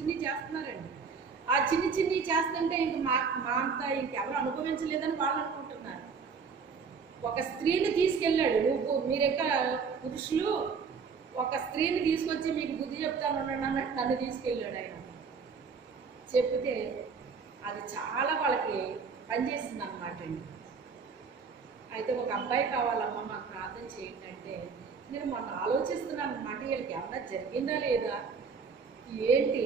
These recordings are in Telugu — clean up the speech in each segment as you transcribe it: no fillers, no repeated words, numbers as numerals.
చిన్ని చేస్తున్నారండి. ఆ చిన్ని చేస్తుంటే ఇంక మా అంతా ఇంకెవరు అనుభవించలేదని వాళ్ళు అనుకుంటున్నారు. ఒక స్త్రీని తీసుకెళ్ళాడు, మీరెక్క పురుషులు ఒక స్త్రీని తీసుకొచ్చి మీకు బుద్ధి చెప్తాను అన్నట్టు నన్ను తీసుకెళ్ళాడు ఆయన. చెప్తే అది చాలా వాళ్ళకి పనిచేసింది అన్నమాట అండి. అయితే ఒక అబ్బాయి కావాలమ్మా మాకు ప్రార్థన చేయండి అంటే, నేను మొన్న ఆలోచిస్తున్నాను అన్నమాట, వీళ్ళకి ఏమన్నా జరిగిందా లేదా, ఏంటి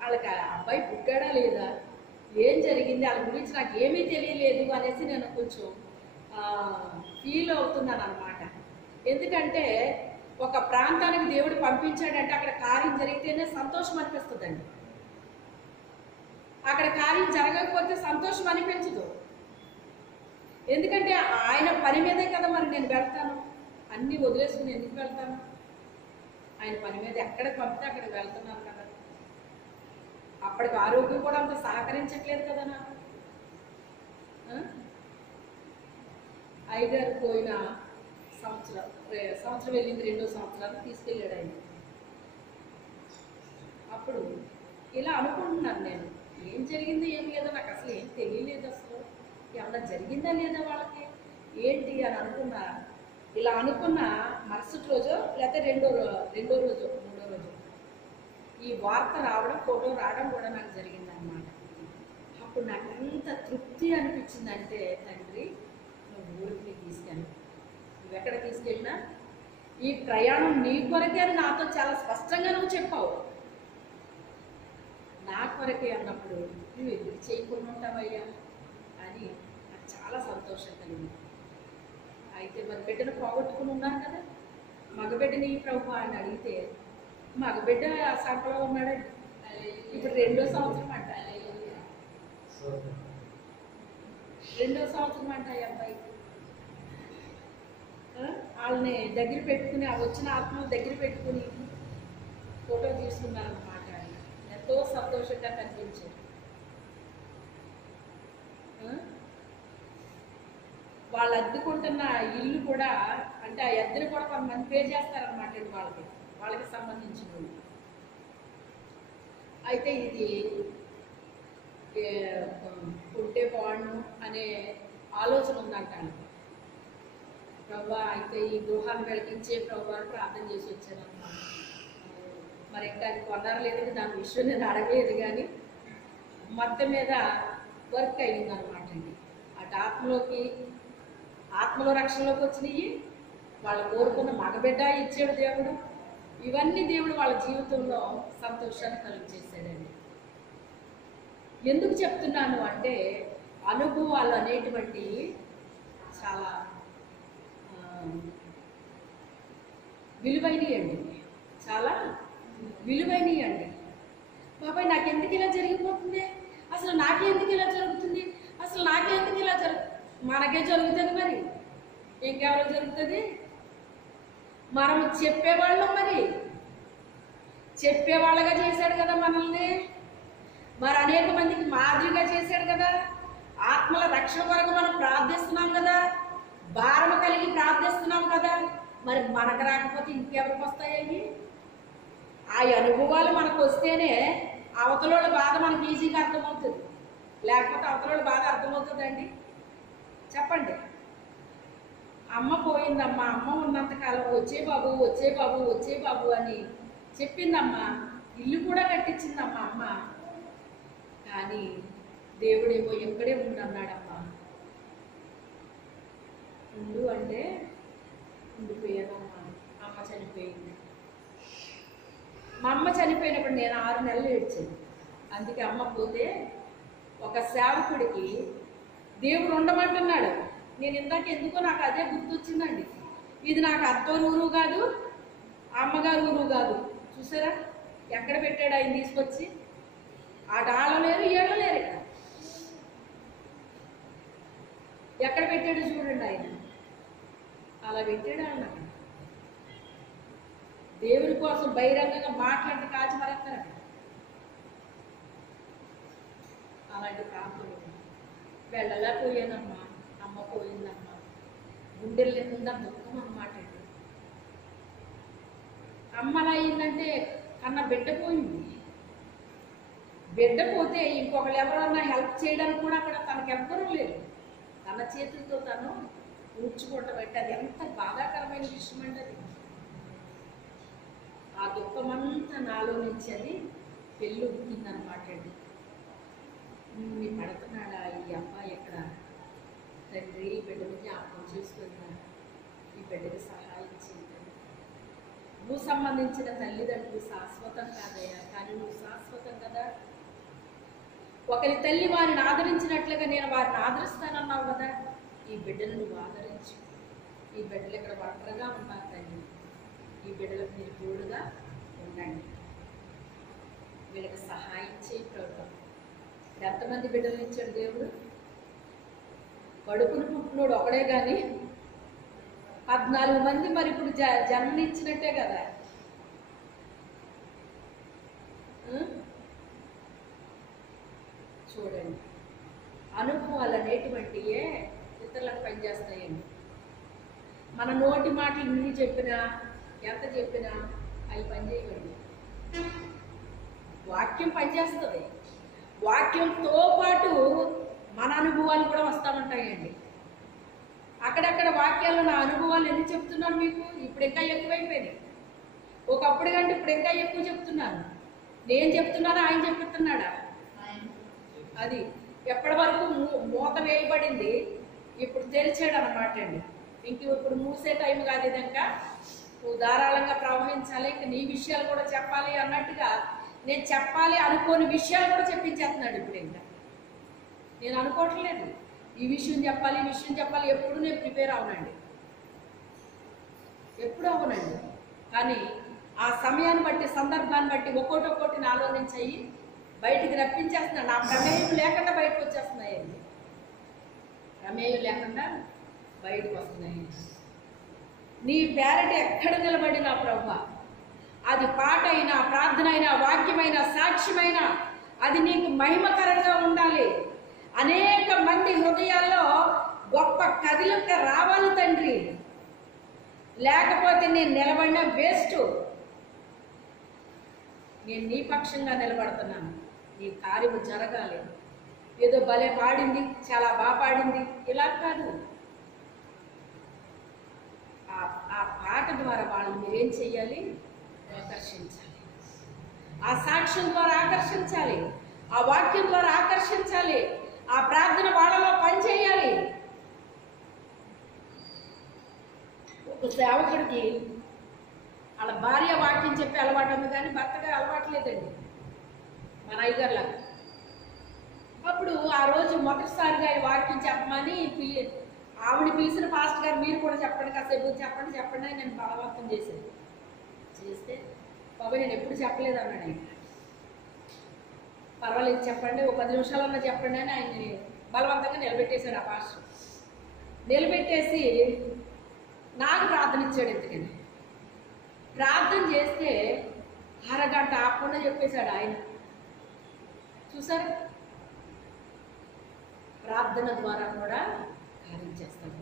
వాళ్ళకి అబ్బాయి పుట్టాడా లేదా, ఏం జరిగింది వాళ్ళ గురించి నాకు ఏమీ తెలియలేదు అనేసి నేను కొంచెం ఫీల్ అవుతున్నాను అన్నమాట. ఎందుకంటే ఒక ప్రాంతానికి దేవుడు పంపించాడంటే అక్కడ కార్యం జరిగితేనే సంతోషం అనిపిస్తుందండి. అక్కడ కార్యం జరగకపోతే సంతోషం అనిపించదు. ఎందుకంటే ఆయన పని మీదే కదా మరి నేను వెళ్తాను, అన్నీ వదిలేసుకుని ఎందుకు వెళ్తాను? ఆయన పని మీద ఎక్కడికి పంపితే అక్కడికి వెళ్తున్నాను కదా. అప్పటికి ఆరోగ్యం కూడా అంత సహకరించట్లేదు కదా నాకు. అయ్యగారు పోయిన సంవత్సరం వెళ్ళింది, 2వ సంవత్సరాలు తీసుకెళ్ళాడు ఆయన. అప్పుడు ఇలా అనుకుంటున్నాను నేను, ఏం జరిగిందో ఏం లేదో నాకు అసలు ఏం తెలియలేదు, అసలు ఏమన్నా జరిగిందా లేదా వాళ్ళకి ఏంటి అని అనుకున్నా. ఇలా అనుకున్న మరుసటి రోజు లేకపోతే రెండో రోజు మూడో రోజు ఈ వార్త రావడం, ఫోటో రావడం కూడా నాకు జరిగిందన్నమాట. అప్పుడు నాకు ఎంత తృప్తి అనిపించిందంటే, తండ్రి నువ్వు ఊరికి తీసుకెళ్ళి, నువ్వు ఎక్కడ తీసుకెళ్ళినా ఈ ప్రయాణం నీ కొరకే అని నాతో చాలా స్పష్టంగా నువ్వు చెప్పావు. నా కొరకే అన్నప్పుడు నువ్వు ఎందుకు చేయకుండా ఉంటావయ్యా అని నాకు చాలా సంతోషం కలిగింది. అయితే మరి బిడ్డను పోగొట్టుకుని ఉన్నాను కదా, మగబిడ్డని ప్రభు అని అడిగితే మగబిడ్డ సంకలో ఉన్నాడండి. ఇప్పుడు 2వ సంవత్సరం అంట, 2వ సంవత్సరం అంట ఈ అబ్బాయి. వాళ్ళని దగ్గర పెట్టుకుని, ఆ వచ్చిన ఆత్మను దగ్గర పెట్టుకుని ఫోటో తీసుకున్నారన్నమాట. ఎంతో సంతోషంగా కనిపించారు. వాళ్ళు అద్దుకుంటున్న ఇల్లు కూడా, అంటే ఆ ఎద్దును కూడా కొంతమంది పే చేస్తారనమాట వాళ్ళకి సంబంధించినవి. అయితే ఇది ఉంటే బాగుండు అనే ఆలోచన ఉందంటాను. ప్రభా అయితే ఈ గృహాన్ని వెలిగించే ప్రభు అని ప్రార్థన చేసి వచ్చానన్నమాట. మరి ఇంకా అది కొన్నారా లేదు దాని విషయం నేను అడగలేదు, కానీ మొత్తం మీద వర్క్ అయ్యిందనమాట అండి. అటు ఆత్మలో రక్షణలోకి వచ్చినాయి, వాళ్ళు కోరుకున్న మగబిడ్డ ఇచ్చాడు దేవుడు. ఇవన్నీ దేవుడు వాళ్ళ జీవితంలో సంతోషాన్ని కలిగజేశాడండి. ఎందుకు చెప్తున్నాను అంటే, అనుభవాలు అనేటువంటి చాలా విలువైనవి అండి, చాలా విలువైనవి అండి. బాబాయ్ నాకెందుకు ఇలా జరిగిపోతుంది, అసలు నాకెందుకు ఇలా జరుగుతుంది, అసలు నాకెందుకు ఇలా మనకే జరుగుతుంది, మరి ఇంకెవరో జరుగుతుంది? మనం చెప్పేవాళ్ళం, మరి చెప్పేవాళ్ళగా చేశాడు కదా మనల్ని, మరి అనేక మందికి మాదిరిగా చేశాడు కదా. ఆత్మల రక్షణ కొరకు మనం ప్రార్థిస్తున్నాం కదా, భారము కలిగి ప్రార్థిస్తున్నాం కదా. మరి మనకు రాకపోతే ఇంకెవరికి వస్తాయి? ఆ అనుభవాలు మనకు వస్తేనే అవతలోళ్ళ బాధ మనకి ఈజీగా అర్థమవుతుంది, లేకపోతే అవతలోళ్ళ బాధ అర్థమవుతుందండి? చెప్పండి. అమ్మ పోయిందమ్మా, అమ్మ ఉన్నంతకాలం వచ్చే బాబు అని చెప్పిందమ్మా, ఇల్లు కూడా కట్టించిందమ్మా అమ్మ. కానీ దేవుడేమో ఎక్కడే ఉండన్నాడమ్మా. ఉండు అంటే ఉండిపోయానమ్మా. అమ్మ చనిపోయింది. మా అమ్మ చనిపోయినప్పుడు నేను 6 నెలలు ఏడ్చాను. అందుకే అమ్మ పోతే ఒక సేవకుడికి దేవుడు ఉండమంటున్నాడు. నేను ఇందాక ఎందుకో నాకు అదే గుర్తొచ్చిందండి. ఇది నాకు అత్తోరు ఊరు కాదు, అమ్మగారు ఊరు కాదు. చూసారా ఎక్కడ పెట్టాడు ఆయన తీసుకొచ్చి? అటు ఆడలేరు ఏడలేరు, ఎక్కడ పెట్టాడు చూడండి ఆయన. అలా పెట్టాడు ఆయన. దేవుడి కోసం బహిరంగంగా మాట్లాడితే కాచి మరేస్తారు. అలాంటి ప్రాంతం వెళ్ళలేకపోయానమ్మా. అమ్మ పోయిందమ్మా. గుండెలు లేకుండా దుఃఖం అన్నమాట. అమ్మ అలా అయిందంటే కన్న బిడ్డ పోయింది. బిడ్డ పోతే ఇంకొకరు ఎవరన్నా హెల్ప్ చేయడానికి కూడా అక్కడ తనకెవ్వరూ లేరు. తన చేతులతో తను ఊడ్చుకోవటం అంటే అది ఎంత బాధాకరమైన విషయం అండి. అది ఆ దుఃఖమంతా నాలో నుంచి అది పెళ్ళి ఉట్టిందనమాట అండి. మీ పడుతున్నాడా ఈ అబ్బాయి ఎక్కడ? తండ్రి బిడ్డని జ్ఞాపకం చేసుకున్నాడు, ఈ బిడ్డకి సహాయం చేయండి. నువ్వు సంబంధించిన తల్లిదండ్రులు శాశ్వతం కాదయ్యా, కానీ నువ్వు శాశ్వతం కదా. ఒకరి తల్లి వారిని ఆదరించినట్లుగా నేను వారిని ఆదరిస్తానన్నావు కదా. ఈ బిడ్డను నువ్వు ఆదరించు. ఈ బిడ్డలు ఇక్కడ ఒంటరిగా ఉన్నారు తల్లి, ఈ బిడ్డలకు మీరు తోడుగా ఉండండి, వీళ్ళకి సహాయం చేయి ప్రభువా. ఎంతమంది బిడ్డలు ఇచ్చాడు దేవుడు? కడుపును పుట్టినోడు ఒకడే కానీ 14 మంది మరి ఇప్పుడు జన్మనిచ్చినట్టే కదా. చూడండి, అనుభవాలు అనేటువంటివే ఇతరులకు పనిచేస్తాయండి. మన నోటి మాటలు నువ్వు చెప్పినా ఎంత చెప్పినా అవి పనిచేయకండి. వాక్యం పనిచేస్తుంది. వాక్యంతో పాటు మన అనుభవాలు కూడా వస్తూ ఉంటాయండి. అక్కడక్కడ వాక్యాల్లో నా అనుభవాలు ఎన్ని చెప్తున్నాను మీకు, ఇప్పుడు ఇంకా ఎక్కువైపోయినాయి. ఒకప్పుడు కంటే ఇప్పుడు ఇంకా ఎక్కువ చెప్తున్నాను. నేను చెప్తున్నాను, ఆయన చెప్తున్నాడా? అది ఎప్పటి వరకు మూత వేయబడింది, ఇప్పుడు తెరిచాడు అన్నమాట అండి. ఇంక ఇప్పుడు మూసే టైం కాదు ఇదంకా. నువ్వు ధారాళంగా ప్రవహించాలి, ఇంక నీ విషయాలు కూడా చెప్పాలి అన్నట్టుగా నేను చెప్పాలి అనుకోని విషయాలు కూడా చెప్పించేస్తున్నాడు ఇప్పుడు. ఇంకా నేను అనుకోవట్లేదు ఈ విషయం చెప్పాలి, ఈ విషయం చెప్పాలి. ఎప్పుడు నేను ప్రిపేర్ అవునండి, ఎప్పుడు అవునండి. కానీ ఆ సమయాన్ని బట్టి, సందర్భాన్ని బట్టి ఒక్కోటి నాలో నుంచి అయ్యి బయటికి రప్పించేస్తున్నాడు. నా ప్రమేయం లేకుండా బయటకు వచ్చేస్తున్నాయండి, ప్రమేయం లేకుండా బయటకు వస్తున్నాయి. నీ పేరటి ఎక్కడ నిలబడినా ప్రభువా, అది పాట అయినా, ప్రార్థన అయినా, వాక్యమైనా, సాక్ష్యమైనా అది నీకు మహిమకరంగా ఉండాలి. అనేక మంది హృదయాల్లో గొప్ప కదిలిక రావాలి తండ్రి. లేకపోతే నేను నిలబడినా వేస్ట్. నేను నీ పక్షంగా నిలబడుతున్నాను, నీ కార్యము జరగాలి. ఏదో భలే పాడింది, చాలా బాగా పాడింది ఇలా కాదు. ఆ పాట ద్వారా వాళ్ళని మీరేం చెయ్యాలి? ఆకర్షించాలి. ఆ సాక్ష్యం ద్వారా ఆకర్షించాలి, ఆ వాక్యం ద్వారా ఆకర్షించాలి, ఆ ప్రార్థన వాళ్ళలో పనిచేయాలి. ఒక సేవకుడికి వాళ్ళ భార్య వాక్యం చెప్పి అలవాటు ఉంది, కానీ భర్తగా అలవాటు లేదండి మన అయ్యగారులాగా. అప్పుడు ఆ రోజు మొదటిసారిగా వాక్యం చెప్పమని ఆవిడ పిలిచిన పాస్టర్ గారు, మీరు కూడా చెప్పండి, కాసేపు చెప్పండి అని నేను బలవంతం చేస్తే బాబా నేను ఎప్పుడు చెప్పలేదు అన్నాడు ఆయన. పర్వాలేదు చెప్పండి, ఒక 10 నిమిషాలన్నా చెప్పండి అని ఆయన్ని బలవంతంగా నిలబెట్టేశాడు ఆ పాస్టర్. నిలబెట్టేసి నాకు ప్రార్థన ఇచ్చాడు. ఎందుకని ప్రార్థన చేస్తే అరగంట ఆపకుండా చెప్పేశాడు ఆయన. చూసారు, ప్రార్థన ద్వారా కూడా కార్యం చేస్తాడు.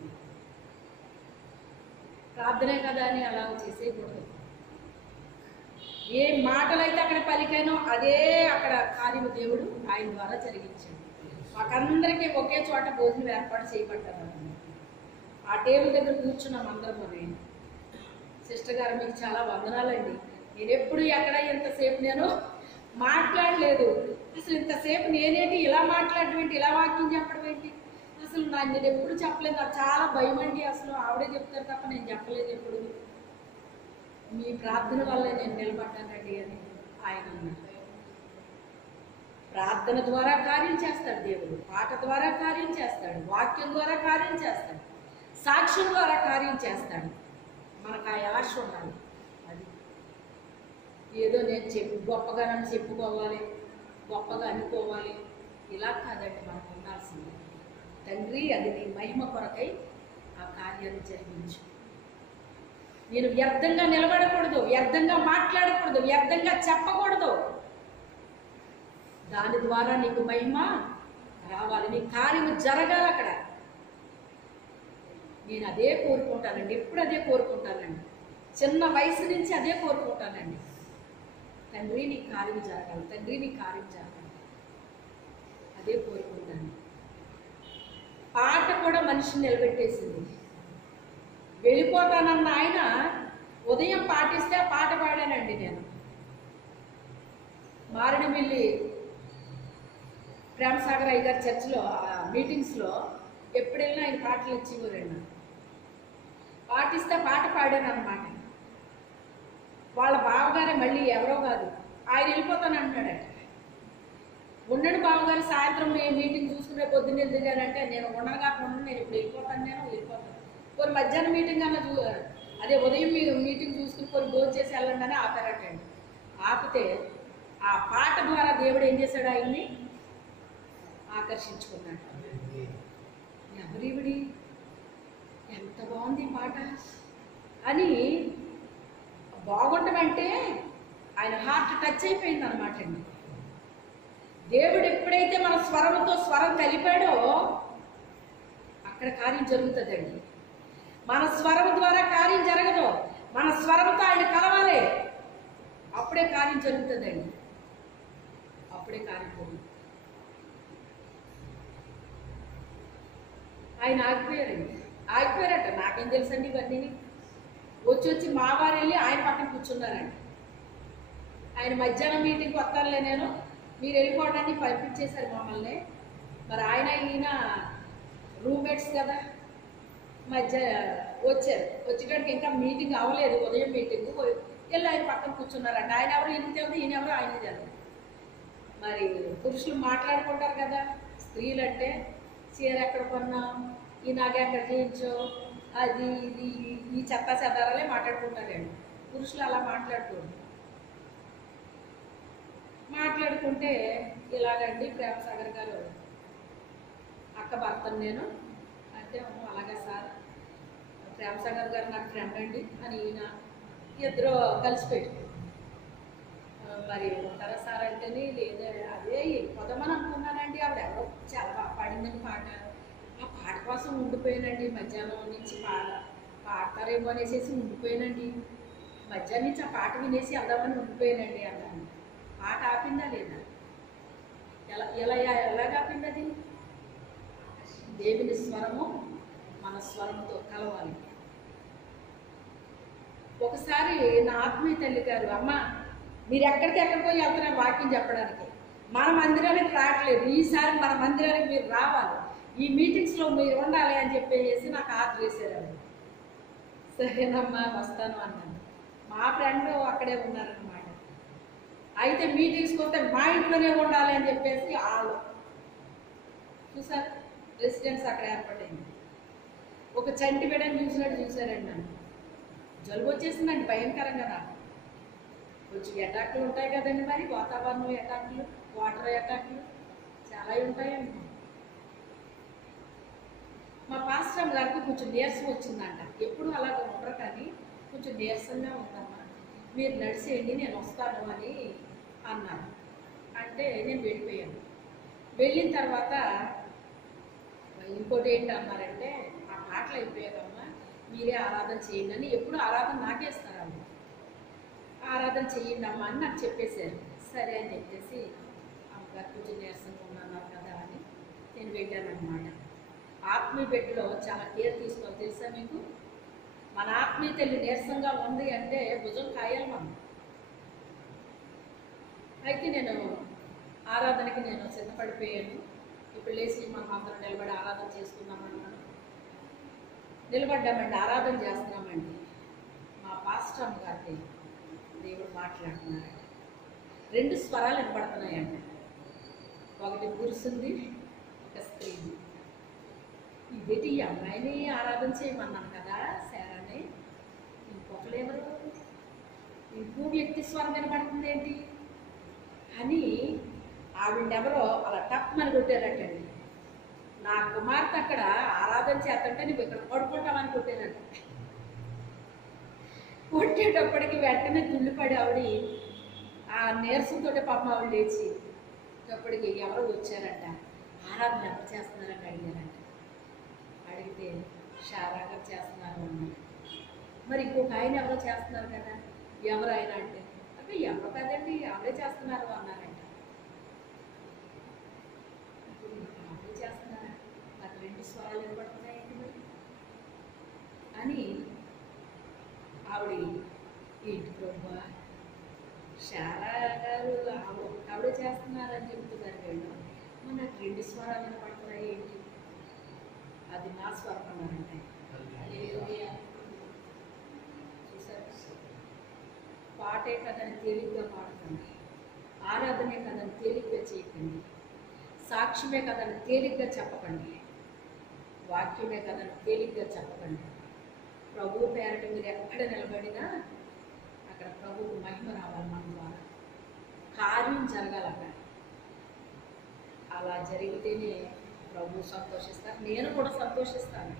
ప్రార్థనే కదా అని అలా చేసేయకూడదు. ఏ మాటలైతే అక్కడ పలికానో అదే అక్కడ కార్యము దేవుడు ఆయన ద్వారా జరిగించాడు. మాకందరికీ ఒకే చోట భోజనం ఏర్పాటు చేయబడ్డారు. ఆ టేబుల్ దగ్గర కూర్చున్నాం అందరం. సిస్టర్ గారు మీకు చాలా వందనాలండి. నేను ఎప్పుడు ఎక్కడ ఎంతసేపు నేను మాట్లాడలేదు. అసలు ఇంతసేపు నేనేంటి ఇలా మాట్లాడడం ఏంటి, ఇలా వాక్యం చెప్పడం ఏంటి, అసలు నేను ఎప్పుడు చెప్పలేదు. నాకు చాలా భయం అండి. అసలు ఆవిడే చెప్తారు తప్ప నేను చెప్పలేదు ఎప్పుడు. మీ ప్రార్థన వల్లే నేను నిలబడ్డానండి అని ఆయన అన్నారు. ప్రార్థన ద్వారా కార్యం చేస్తాడు దేవుడు, పాట ద్వారా కార్యం చేస్తాడు, వాక్యం ద్వారా కార్యం చేస్తాడు, సాక్ష్యం ద్వారా కార్యం చేస్తాడు. మనకు ఆ ఆశ ఉండాలి. అది ఏదో నేను గొప్పగా నన్ను చెప్పుకోవాలి, గొప్పగా అనుకోవాలి, ఇలా కాదండి మనకు ఉండాల్సింది. తండ్రి, అది నీ మహిమ కొరకై ఆ కార్యాన్ని జరిగించు. నేను వ్యర్థంగా నిలబడకూడదు, వ్యర్థంగా మాట్లాడకూడదు, వ్యర్థంగా చెప్పకూడదు. దాని ద్వారా నీకు మహిమ రావాలి, నీ కార్యము జరగాలి అక్కడ. నేను అదే కోరుకుంటానండి, ఎప్పుడు అదే కోరుకుంటానండి, చిన్న వయసు నుంచి అదే కోరుకుంటానండి. తండ్రి నీ కార్యం జరగాలి, తండ్రి నీ కార్యం జరగాలి. అదే కోరుకుంటాను. పాట కూడా మనిషిని నిలబెట్టేసింది. వెళ్ళిపోతానన్న ఆయన ఉదయం పాటిస్తే పాట పాడానండి నేను. మారేడుమిల్లి ప్రేమసాగర్ అయ్య గారి చర్చిలో మీటింగ్స్లో ఎప్పుడు వెళ్ళినా ఆయన పాటలు ఇచ్చేవారండి. పాటిస్తే పాట పాడాను అనమాట. వాళ్ళ బావగారే, మళ్ళీ ఎవరో కాదు, ఆయన వెళ్ళిపోతాను అంటున్నాడట. ఉండండి బావగారు, సాయంత్రం నేను మీటింగ్ చూసుకునే పొద్దున్న దిగానంటే నేను ఉండను కాకుండా నేను ఇప్పుడు వెళ్ళిపోతాను. కొన్ని మధ్యాహ్నం మీటింగ్ అన్న అదే ఉదయం మీరు మీటింగ్ చూసుకుని కొన్ని భోజనం చేసి వెళ్ళండి అని ఆపారటండి. ఆపితే ఆ పాట ద్వారా దేవుడు ఏం చేశాడు? ఆయన్ని ఆకర్షించుకున్నాడు. ఎవరివిడి, ఎంత బాగుంది పాట అని బాగుండమంటే ఆయన హార్ట్ టచ్ అయిపోయింది అనమాట అండి. దేవుడు ఎప్పుడైతే మన స్వరంతో స్వరం కలిపాడో అక్కడ కార్యం జరుగుతుందండి. మన స్వరం ద్వారా కార్యం జరగదు, మన స్వరంతో ఆయన కలవాలి, అప్పుడే కార్యం జరుగుతుందండి. అప్పుడే కార్యం జరుగుతుంది. ఆయన ఆగిపోయారట. నాకేం తెలుసండి ఇవన్నీ. వచ్చి మా వారు వెళ్ళి ఆయన పక్కన కూర్చున్నారండి. ఆయన మధ్యాహ్నం మీటింగ్కి వస్తానులే నేను, మీరు వెళ్ళిపోవడానికి పంపించేశారు మమ్మల్ని. మరి ఆయన ఈయన రూమ్మేట్స్ కదా, మధ్య వచ్చారు. వచ్చేటప్పటికి ఇంకా మీటింగ్ అవ్వలేదు, ఉదయం మీటింగ్. వెళ్ళి ఆయన పక్కన కూర్చున్నారంట. ఆయన ఎవరు ఈయన తెలియదు, ఈయన ఎవరు ఆయన తెలియదు. మరి పురుషులు మాట్లాడుకుంటారు కదా, స్త్రీలు అంటే చీర ఎక్కడ కొన్నాం, ఈ నాగ ఎక్కడ చేయించో, అది ఇది ఈ చెత్త చెదారాలే మాట్లాడుకుంటారండి. పురుషులు అలా మాట్లాడుకుంటే ఇలాగండి ప్రేమసాగర్ గారు, అక్క భర్తను నేను అంటే, అలాగే సార్, ప్రేమసాగర్ గారు నాకు ఫ్రెండ్ అండి అని ఈయన ఇద్దరు కలిసిపోయారు. మరి ఉంటారా సార్ అంటేనే, లేదా అదే వెళ్ళిపోదామని అనుకున్నానండి. ఆవిడ ఎవరో చాలా బాగా పాడిందని పాట, ఆ పాట కోసం ఉండిపోయానండి. మధ్యాహ్నం నుంచి పాడతారేమో అనేసి ఉండిపోయానండి. మధ్యాహ్నం నుంచి ఆ పాట వినేసి వెళ్దామని ఉండిపోయానండి అన్నాను. పాట ఆపిందా లేదా? ఎలాగ ఆపింది అది? దేవుని స్వరము మన స్వరంతో కలవాలి. ఒకసారి నా ఆత్మీయ తల్లి గారు, అమ్మ మీరు ఎక్కడికెక్కడికో వెళ్తున్నారు వాక్యం చెప్పడానికి, మన మందిరానికి రావట్లేదు, ఈసారి మన మందిరానికి మీరు రావాలి, ఈ మీటింగ్స్లో మీరు ఉండాలి అని చెప్పేసి నాకు ఆర్డర్ చేశారు. సరేనమ్మా వస్తాను అన్నాను. మా ఫ్రెండ్ అక్కడే ఉన్నారనమాట. అయితే మీటింగ్స్కి వస్తే మా ఇంట్లోనే ఉండాలి అని చెప్పేసి వాళ్ళు చూసారు, రెసిడెన్స్ అక్కడ ఏర్పడింది. ఒక చంటి బిడ్డని చూసినట్టు చూసారండి నన్ను. జలుబు వచ్చేసిందండి భయంకరంగా. నాకు కొంచెం అటాక్లు ఉంటాయి కదండి, మరి వాతావరణం అటాక్లు, వాటర్ అటాక్లు చాలా ఉంటాయండి. మా పాస్టర్ గారికి కొంచెం నీరసం వచ్చిందంట. ఎప్పుడు అలాగ ఉండరు కానీ కొంచెం నీరసంగా ఉందమ్మా, మీరు నడిచేయండి నేను వస్తాను అని అన్నారు. అంటే నేను వెళ్ళిపోయాను. వెళ్ళిన తర్వాత ఇంకోటి ఏంటి అన్నారంటే, ఆ పాటలు అయిపోయాకమ్మా మీరే ఆరాధన చేయండి అని, ఎప్పుడు ఆరాధన నాకేస్తారమ్మ, ఆరాధన చెయ్యండి అమ్మ అని నాకు చెప్పేశారు. సరే అని చెప్పేసి అమ్మగారు కొంచెం నీరసంగా ఉన్నారు కదా అని నేను వెళ్ళానమాట. ఆత్మీయ బిడ్డలో చాలా కేర్ తీసుకోవాలి తెలుసా మీకు? మన ఆత్మీయ తల్లి నీరసంగా ఉంది అంటే భుజం కాయాలి మనం. అయితే నేను ఆరాధనకి నేను సిద్ధపడిపోయాను. ఇప్పుడు లేచి మనం అందరం నిలబడి ఆరాధన చేసుకున్నామన్నాను. నిలబడ్డామండి, ఆరాధన చేస్తున్నామండి. మా పాస్టర్ గారికి దేవుడు మాట్లాడుతున్నారంట. 2 స్వరాలు వినపడుతున్నాయండి. ఒకటి పురుషుంది, ఒక స్త్రీది. ఇదేంటి, ఈ అమ్మాయిని ఆరాధన చేయమన్నాను కదా శారాని, ఇంకొకరు ఇంకో వ్యక్తి స్వరం వినపడుతుంది ఏంటి అని ఆవిడెవరో అలా టప్మని కొట్టారటండి. నా కుమార్తె అక్కడ ఆరాధన చేస్తుంటే నువ్వు ఇక్కడ పడుకుంటామని కొట్టారట. కొట్టేటప్పటికి వెంటనే తుళ్ళిపడి ఆవిడ ఆ నీరసంతో పాపం ఆవిడ లేచి అప్పటికి ఎవరో వచ్చారంట, ఆరాధన ఎవరు చేస్తున్నారని అడిగారంట. అడిగితే షారా గారు చేస్తున్నారు అన్నారు. మరి ఇంకొక ఆయన ఎవరో చేస్తున్నారు కదా, ఎవరు ఆయన అంటే, అబ్బే ఎవరు కదండి ఆవిడే చేస్తున్నారు అన్నారంట. స్వరాలు వినపడుతున్నాయండి మరి అని ఆవిడ ఏంటి ప్రభు శారా గారు ఆవిడ చేస్తున్నారని చెప్తున్నారు వీళ్ళు మరి నాకు 2 స్వరాలు వినపడుతున్నాయి ఏంటి అది నా స్వరం అన్నారంటే చూసారు పాటే కథని తేలిగ్గా పాడుతుంది ఆరాధనే కథని తేలిగ్గా చేయకండి సాక్ష్యమే కథని తేలిగ్గా చెప్పకండి వాక్యమే కథని తేలిగ్గా చెప్పకండి ప్రభు పేరట మీరు ఎక్కడ నిలబడినా అక్కడ ప్రభువు మహిమ రావాలి మన ద్వారా కార్యం జరగాలి అక్కడ అలా జరిగితేనే ప్రభు సంతోషిస్తారు నేను కూడా సంతోషిస్తాను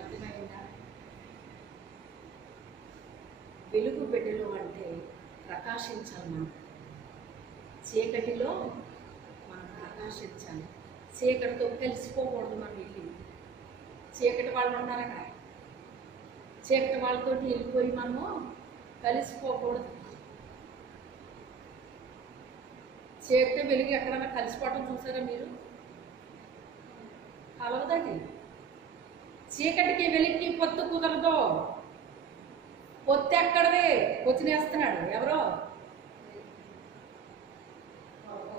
అర్థమైందా వెలుగు బిడ్డలు అంటే ప్రకాశించాలి మనం చీకటిలో మనం ప్రకాశించాలి చీకటితో కలిసిపోకూడదు మనం వెళ్ళి చీకటి వాళ్ళు ఉన్నారు అక్కడ చీకటి వాళ్ళతో వెళ్ళిపోయి మనము కలిసిపోకూడదు చీకటి వెలుగు ఎక్కడన్నా కలిసిపోవటం చూసారా మీరు కలవదండి చీకటికి వెలికి పొత్తు కుదరదు పొత్తు ఎక్కడదే పొత్తునేస్తున్నాడు ఎవరో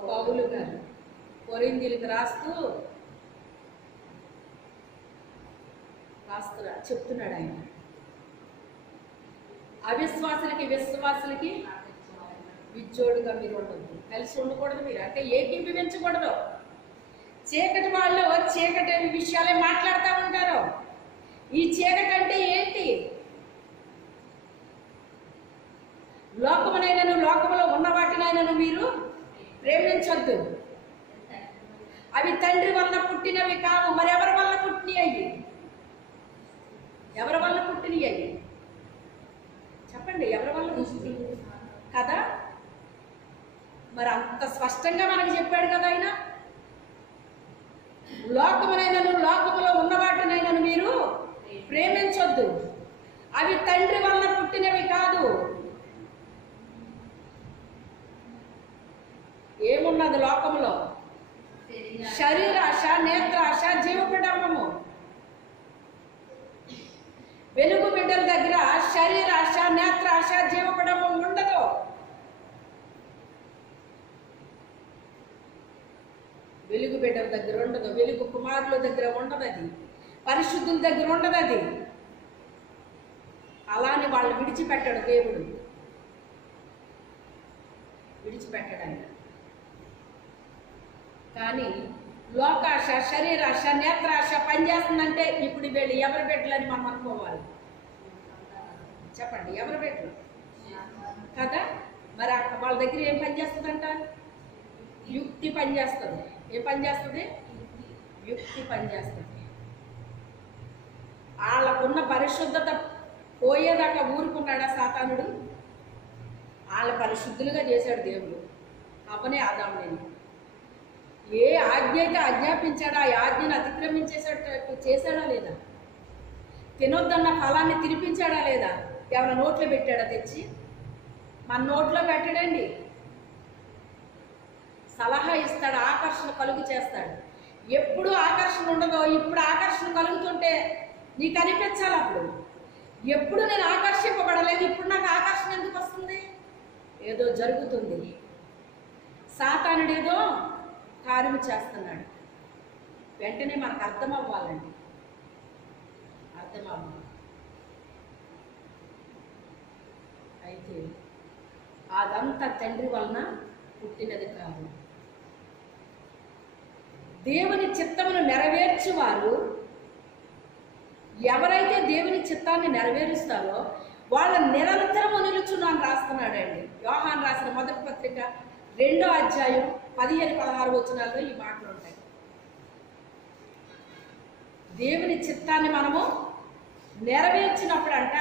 పౌలు గారు కొరింథీయులకు రాస్తున్నా చెప్తున్నాడు ఆయన అవిశ్వాసులకి విశ్వాసులకి విచ్చోడుగా మీరు ఉండదు కలిసి ఉండకూడదు మీరు అంటే ఏకీభవించకూడదు చీకటి వాళ్ళు చీకటి విషయాలే మాట్లాడుతూ ఉంటారు ఈ చీకటి అంటే ఏంటి లోకమునైనను లోకములో ఉన్న వాటినైనను మీరు ప్రేమించొద్దు అవి తండ్రి వల్ల పుట్టినవి కావు మరెవరి వల్ల పుట్టినవి ఎవరి వల్ల పుట్టినవి చెప్పండి ఎవరి వల్ల పుట్టినవి కదా మరి అంత స్పష్టంగా మనకు చెప్పాడు కదా ఆయన లోకమునైనను లోకములో ఉన్న వాటినైనను మీరు ప్రేమించొద్దు అవి తండ్రి వల్ల పుట్టినవి కాదు ఏమున్నది లోకంలో శరీరాశ నేత్రాశ జీవపిడంబము వెలుగు బిడ్డల దగ్గర శరీరాశ నేత్రాశ జీవపిడంబం ఉండదు వెలుగు బిడ్డల దగ్గర ఉండదు వెలుగు కుమారుల దగ్గర ఉండదు అది పరిశుద్ధుల దగ్గర ఉండదు అది అలానే వాళ్ళు విడిచిపెట్టాడు దేవుడు విడిచిపెట్టాడు ఆయన కానీ లోకాశ శరీరాశ నేత్రాశ పనిచేస్తుందంటే ఇప్పుడు వీళ్ళు ఎవరి బిడ్డలని మనం అనుకోవాలి చెప్పండి ఎవరి బిడ్డలు కదా మరి వాళ్ళ దగ్గర ఏం పనిచేస్తుందంట యుక్తి పనిచేస్తుంది ఏం పనిచేస్తుంది యుక్తి పనిచేస్తుంది వాళ్ళకున్న పరిశుద్ధత పోయేదాకా ఊరుకున్నాడా సాతానుడు వాళ్ళ పరిశుద్ధులుగా చేశాడు దేవుడు అప్పనే ఆదాముని ఏ ఆజ్ఞ అయితే ఆజ్ఞాపించాడో ఆ ఆజ్ఞను అతిక్రమించేసేటట్టు చేశాడా లేదా తినొద్దన్న ఫలాన్ని తినిపించాడా లేదా ఎవరి నోట్లో పెట్టాడా తెచ్చి మన నోట్లో పెట్టడండి సలహా ఇస్తాడు ఆకర్షణ కలుగు చేస్తాడు ఎప్పుడు ఆకర్షణ ఉండదో ఇప్పుడు ఆకర్షణ కలుగుతుంటే నీకు అనిపించాలి అప్పుడు ఎప్పుడు నేను ఆకర్షింపబడలేదు ఇప్పుడు నాకు ఆకర్షణ ఎందుకు వస్తుంది ఏదో జరుగుతుంది సాతానుడు ఏదో కార్యము చేస్తున్నాడు వెంటనే మనకు అర్థం అవ్వాలండి అర్థం అవ్వాలి అయితే అదంతా తండ్రి వలన పుట్టినది కాదు దేవుని చిత్తమును నెరవేర్చువారు ఎవరైతే దేవుని చిత్తాన్ని నెరవేరుస్తారో వాళ్ళ నిరంతరము నిలుచున్నాను రాస్తున్నాడండి యోహాను రాసిన మొదటి పత్రిక 2వ అధ్యాయం 15-16 వచనాల్లో ఈ మాటలు ఉంటాయి దేవుని చిత్తాన్ని మనము నెరవేర్చినప్పుడంట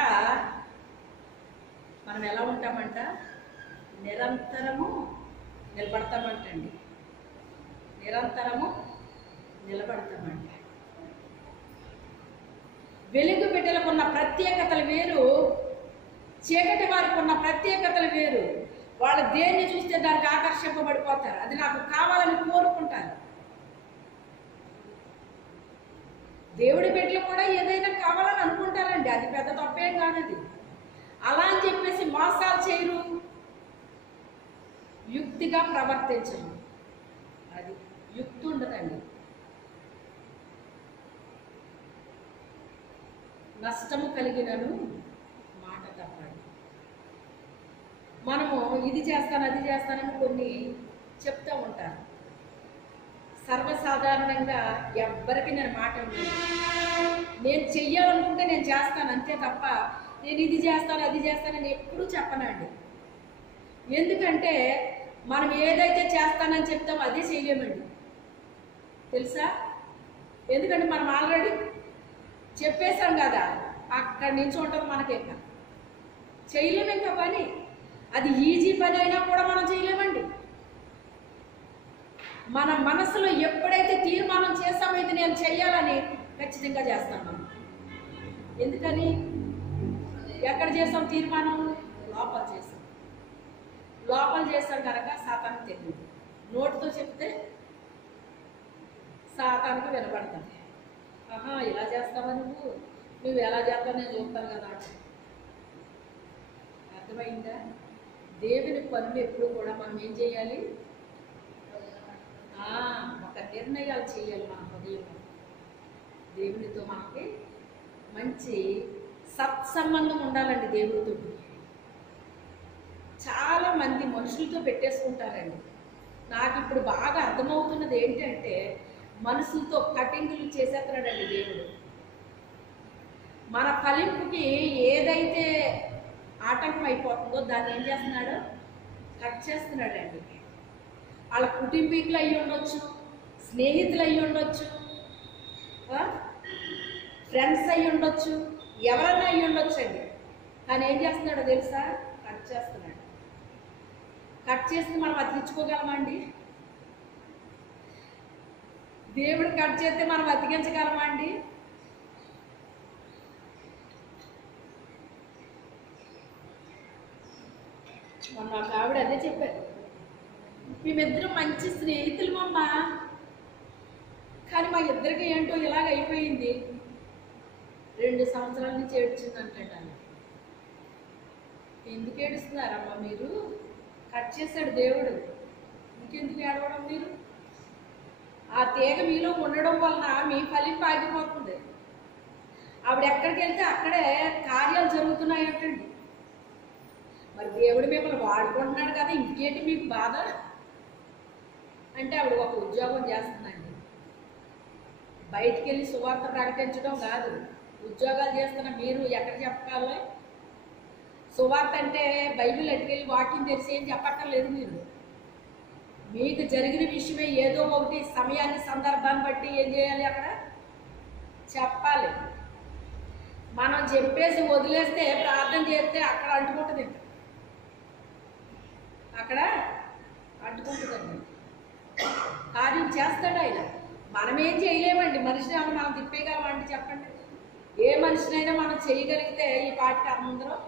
మనం ఎలా ఉంటామంట నిరంతరము నిలబడతామంటండి నిరంతరము నిలబడతామంట వెలుగు బిడ్డలకు ఉన్న ప్రత్యేకతలు వేరు చీకటి వారికి ఉన్న ప్రత్యేకతలు వేరు వాళ్ళు దేన్ని చూస్తే దానికి ఆకర్షింపబడిపోతారు అది నాకు కావాలని కోరుకుంటారు దేవుడి బిడ్డలు కూడా ఏదైనా కావాలని అనుకుంటారండి, అది పెద్ద తప్పేం కాదు అది. అలా అని చెప్పేసి మోసాలు చేయరు, యుక్తిగా ప్రవర్తించరు, అది యుక్తి ఉండదండి. నష్టము కలిగినను మాట తప్పదు. మనము ఇది చేస్తాను అది చేస్తానని కొన్ని చెప్తూ ఉంటారు. సర్వసాధారణంగా ఎవ్వరికి నేను మాట ఉండదు. నేను చెయ్యాలనుకుంటే నేను చేస్తాను అంతే తప్ప నేను ఇది చేస్తాను అది చేస్తానని ఎప్పుడూ చెప్పనండి. ఎందుకంటే మనం ఏదైతే చేస్తానని చెప్తామో అదే చేయలేమండి, తెలుసా? ఎందుకంటే మనం ఆల్రెడీ చెప్పేశాం కదా, అక్కడి నుంచి ఉంటుంది మనకేక చేయలేము ఇంకా పని. అది ఈజీ పని అయినా కూడా మనం చేయలేమండి. మన మనసులో ఎప్పుడైతే తీర్మానం చేస్తామో ఇది నేను చెయ్యాలని, ఖచ్చితంగా చేస్తాం మనం. ఎందుకని? ఎక్కడ చేస్తాం తీర్మానం? లోపల చేస్తాం. లోపల చేస్తాం కనుక సాతానికి తెలియదు. నోటితో చెప్తే సాతానికి వినపడతాం. ఆహా, ఇలా చేస్తావా నువ్వు ఎలా చేస్తావు నేను చూస్తాను కదా అంటే. అర్థమైందా? దేవుని పనులు ఎప్పుడు కూడా మనం ఏం చేయాలి? ఒక నిర్ణయాలు చేయాలి మన హృదయంలో. దేవునితో మనకి మంచి సత్సంబంధం ఉండాలండి దేవుడితో. చాలా మంది మనుషులతో పెట్టేసుకుంటారండి. నాకు ఇప్పుడు బాగా అర్థమవుతున్నది ఏంటంటే, మనుషులతో కటింగులు చేసేస్తున్నాడండి దేవుడు. మన ఫలింపుకి ఏదైతే ఆటంకం అయిపోతుందో దాన్ని ఏం చేస్తున్నాడు? కట్ చేస్తున్నాడండి. వాళ్ళ కుటుంబీకులు అయ్యి ఉండొచ్చు, స్నేహితులు అయ్యి ఉండొచ్చు, ఫ్రెండ్స్ అయ్యి ఉండొచ్చు, ఎవరన్నా అయ్యి ఉండొచ్చు అండి. కానీ ఏం చేస్తున్నాడో తెలుసా? కట్ చేస్తున్నాడు. కట్ చేసి మనం అతికించుకోగలమా? దేవుడు కట్ చేస్తే మనం అతికించగలమా? మొన్న ఒక ఆవిడ అదే చెప్పారు, మేమిద్దరం మంచి స్నేహితులమమ్మా, కానీ మా ఇద్దరికి ఏంటో ఇలాగ అయిపోయింది. 2 సంవత్సరాల నుంచి ఏడ్చిందంటండి. ఎందుకు ఏడుస్తున్నారమ్మా మీరు? కట్ చేశాడు దేవుడు, ఇంకెందుకు ఏడవడం మీరు? ఆ తీగ మీలో ఉండడం వలన మీ ఫలింపు ఆగిపోతుంది. ఆవిడ ఎక్కడికి వెళ్తే అక్కడే కార్యాలు జరుగుతున్నాయంటండి. మరి దేవుడు మిమ్మల్ని వాడుకుంటున్నాడు కదా, ఇంకేంటి మీకు బాధ అంటే? ఆవిడ ఒక ఉద్యోగం చేస్తుందండి. బయటికి వెళ్ళి సువార్త ప్రకటించడం కాదు, ఉద్యోగాలు చేస్తున్న మీరు ఎక్కడ చెప్పాలి? సువార్త అంటే బైబిల్ ఎట్టుకెళ్ళి వాక్యం తెలిసి ఏం చెప్పక్కర్లేదు. మీరు మీకు జరిగిన విషయమే ఏదో ఒకటి సమయాన్ని సందర్భాన్ని బట్టి ఏం చేయాలి? అక్కడ చెప్పాలి. మనం చెప్పేసి వదిలేస్తే, ప్రార్థన చేస్తే అక్కడ అంటుకుంటుంది, అక్కడ అంటుకుంటుందండి. కార్యం చేస్తాడు ఆయన. మనం ఏం చేయలేమండి. మనిషిని మనం తిప్పేయగలమండి? చెప్పండి. ఏ మనిషినైనా మనం చేయగలిగితే ఈ పాటికి అందరం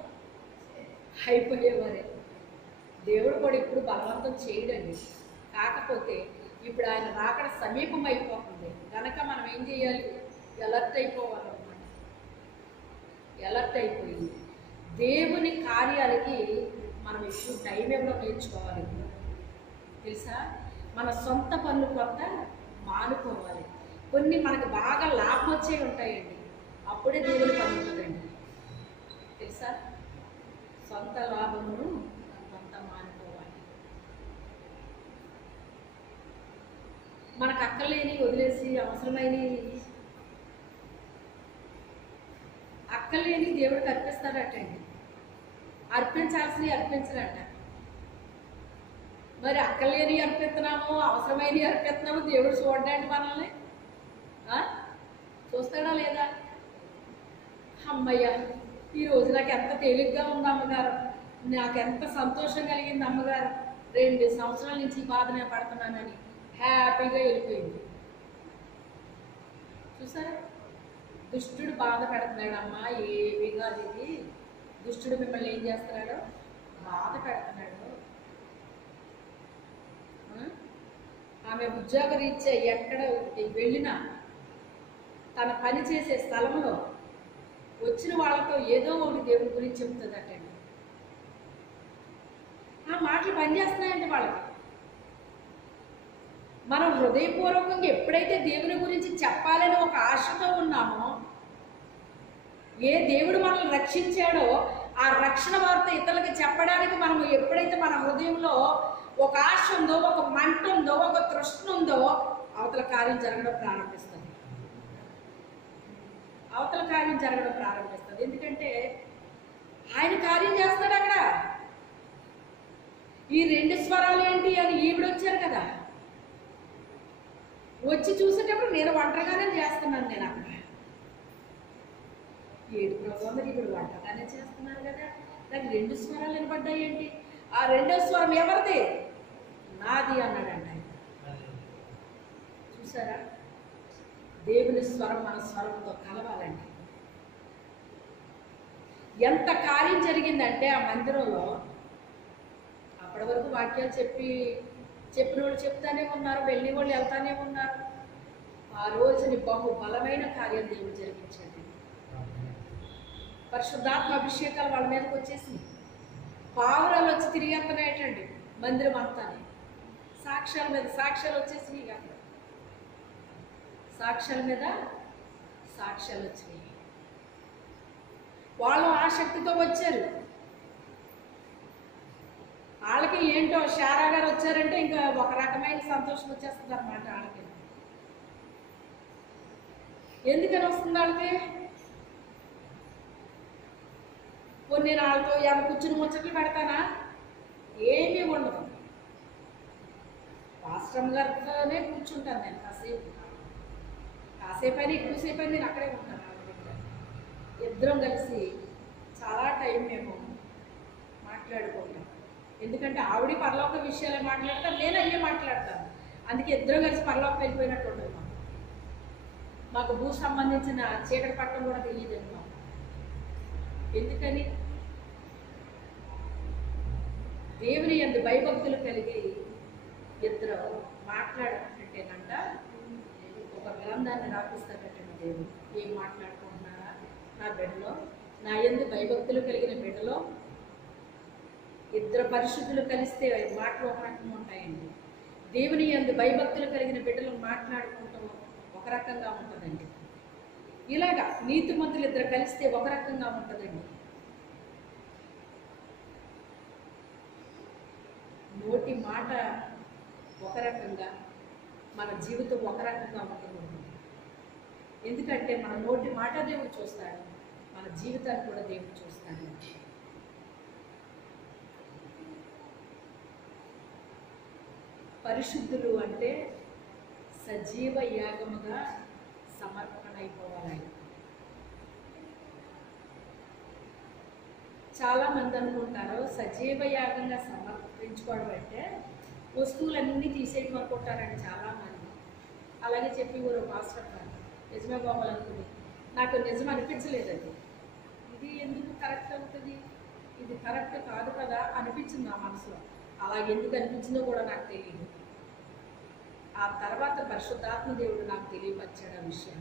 అయిపోయేవారే. దేవుడు కూడా ఇప్పుడు బలవంతం చేయడండి. కాకపోతే ఇప్పుడు ఆయన రాకడ సమీపం అయిపోతుంది కనుక మనం ఏం చేయాలి? ఎలర్ట్ అయిపోవాలన్నమాట. ఎలర్ట్ అయిపోయి దేవుని కార్యాలకి మనం ఎక్కువ టైం ఇవ్వడం నేర్చుకోవాలి. తెలుసా? మన సొంత పనులు కొంత మానుకోవాలి. కొన్ని మనకు బాగా లాభం వచ్చేవి ఉంటాయండి, అప్పుడే దేవుని పని ఉంటుందండి. తెలుసా? సొంత లాభమును కొంత మానుకోవాలి. మనకు అక్కర్లేని వదిలేసి అక్కర్లేని దేవుడికి అర్పిస్తాడటండి. అర్పించాల్సినవి అర్పించరట. మరి అక్కర్లేని అర్పిస్తున్నాము, అవసరమైనవి అర్పిస్తున్నాము, దేవుడు చూడడానికి మనల్ని చూస్తాడా లేదా? అమ్మయ్య, ఈరోజు నాకు ఎంత తేలిగ్గా ఉంది అమ్మగారు, నాకు ఎంత సంతోషం కలిగింది అమ్మగారు, 2 సంవత్సరాల నుంచి ఈ బాధ నేను పడుతున్నానని హ్యాపీగా వెళ్ళిపోయింది. చూసారా? దుష్టుడు బాధ పెడుతున్నాడు. అమ్మా ఏమీ కాదు ఇది, దుష్టుడు మిమ్మల్ని ఏం చేస్తున్నాడు? బాధ పెడుతున్నాడు. ఆమె ఉద్యోగ రీత్యా ఎక్కడ వెళ్ళినా తన పని చేసే స్థలంలో వచ్చిన వాళ్ళతో ఏదో ఒకటి దేవుని గురించి చెప్తుందటండి. ఆ మాటలు పనిచేస్తున్నాయండి వాళ్ళకి. మనం హృదయపూర్వకంగా ఎప్పుడైతే దేవుని గురించి చెప్పాలని ఒక ఆశతో ఉన్నామో, ఏ దేవుడు మనల్ని రక్షించాడో ఆ రక్షణ వార్త ఇతరులకి చెప్పడానికి మనం ఎప్పుడైతే మన హృదయంలో ఒక ఆశ ఉందో, ఒక మంట ఉందో, ఒక తృష్ణ ఉందో, అవతల కార్యం జరగడం ప్రారంభిస్తుంది. అవతల కార్యం జరగడం ప్రారంభిస్తుంది. ఎందుకంటే ఆయన కార్యం చేస్తాడు అక్కడ. ఈ రెండు స్వరాలు ఏంటి అని ఈవిడ వచ్చారు కదా, వచ్చి చూసేటప్పుడు నేను ఒంటరిగానే చేస్తున్నాను. నేను అక్కడ ఏడు ప్రభావం మరి ఇప్పుడు ఒంటరిగానే చేస్తున్నాను కదా, నాకు రెండు స్వరాలు వినపడ్డాయి ఏంటి? ఆ రెండో స్వరం ఎవరిది? నాది అన్నాడంట ఆయన. చూసారా, దేవుని స్వరం మన స్వరంతో కలవాలండి. ఎంత కార్యం జరిగిందంటే ఆ మందిరంలో, అప్పటి వరకు వాక్యాలు చెప్పిన వాళ్ళు చెప్తానే ఉన్నారు, వెళ్ళి వాళ్ళు వెళ్తానే ఉన్నారు. ఆ రోజుని బహు బలమైన కార్యం దేవుడు జరిగించండి. పరిశుద్ధాత్మ అభిషేకాలు వాళ్ళ మీదకి వచ్చేసింది. పావురాలు వచ్చి తిరిగేస్తున్నాయటండి మందిరం అంతా. సాక్ష్యాల మీద సాక్ష్యాలు వచ్చేసినాయి. అక్కడ సాక్ష్యాల మీద సాక్ష్యాలు వచ్చినాయి. వాళ్ళు ఆసక్తితో వచ్చారు. వాళ్ళకి ఏంటో శారా గారు వచ్చారంటే ఇంకా ఒక రకమైన సంతోషం వచ్చేస్తుంది అన్నమాట వాళ్ళకి. ఎందుకని వస్తుంది వాళ్ళకి? కొన్ని వాళ్ళతో ఎవరు కూర్చుని ముచ్చట్లు పెడతానా? ఏమీ ఉండదు. పాస్టర్ గారితోనే కూర్చుంటాను నేను కాసేపు అయినా ఎక్కువసేపు అయినా నేను అక్కడే ఉంటాను. ఇద్దరం కలిసి చాలా టైం మేము మాట్లాడుకుంటాం. ఎందుకంటే ఆవిడ పరలోక విషయాలే మాట్లాడతాను, నేను అయ్యే మాట్లాడతాను. అందుకే ఇద్దరం కలిసి పరలోకం వెళ్ళిపోయినట్టు ఉంటుంది. మాకు భూ సంబంధించిన చీకటి పట్టం కూడా తెలియదు. ఎందుకని? దేవుని యందు భయభక్తులు కలిగి ఇద్దరు మాట్లాడుతుంటేనంట ఒక గ్రంథాన్ని రాపిస్తాడటండి దేవుడు. ఏం మాట్లాడుకుంటున్నారా నా బిడ్డలో? నా యందు భయభక్తులు కలిగిన బిడ్డలో ఇద్దరు పరిశుద్ధులు కలిస్తే మాటలు ఒక రకంగా ఉంటాయండి. దేవుని యందు భయభక్తులు కలిగిన బిడ్డలు మాట్లాడుకుంటాం ఒక రకంగా ఉంటుందండి. ఇలాగా నీతిమంతులు ఇద్దరు కలిస్తే ఒక రకంగా ఉంటుందండి. నోటి మాట ఒక రకంగా, మన జీవితం ఒక రకంగా ఉంటుంది. ఎందుకంటే మన నోటి మాట దేవుడు చూస్తాడు, మన జీవితాన్ని కూడా దేవుడు చూస్తాడు. పరిశుద్ధులు అంటే సజీవ యాగముగా సమర్పణ అయిపోవాలి. చాలామంది అనుకుంటారు సజీవ యాగంగా సమర్పించుకోవడం అంటే వస్తువులన్నీ తీసేయడం అనుకుంటారండి చాలామంది. అలాగే చెప్పి ఊరు పాస్టర్ గారు నిజమే బాబులు అనుకుంది. నాకు నిజం అనిపించలేదు. అది ఇది ఎందుకు కరెక్ట్ అవుతుంది, ఇది కరెక్ట్ కాదు కదా అనిపించింది నా మనసులో. అలా ఎందుకు అనిపించిందో కూడా నాకు తెలియదు. ఆ తర్వాత పరిశుద్ధాత్మ దేవుడు నాకు తెలియపరిచాడు ఆ విషయం.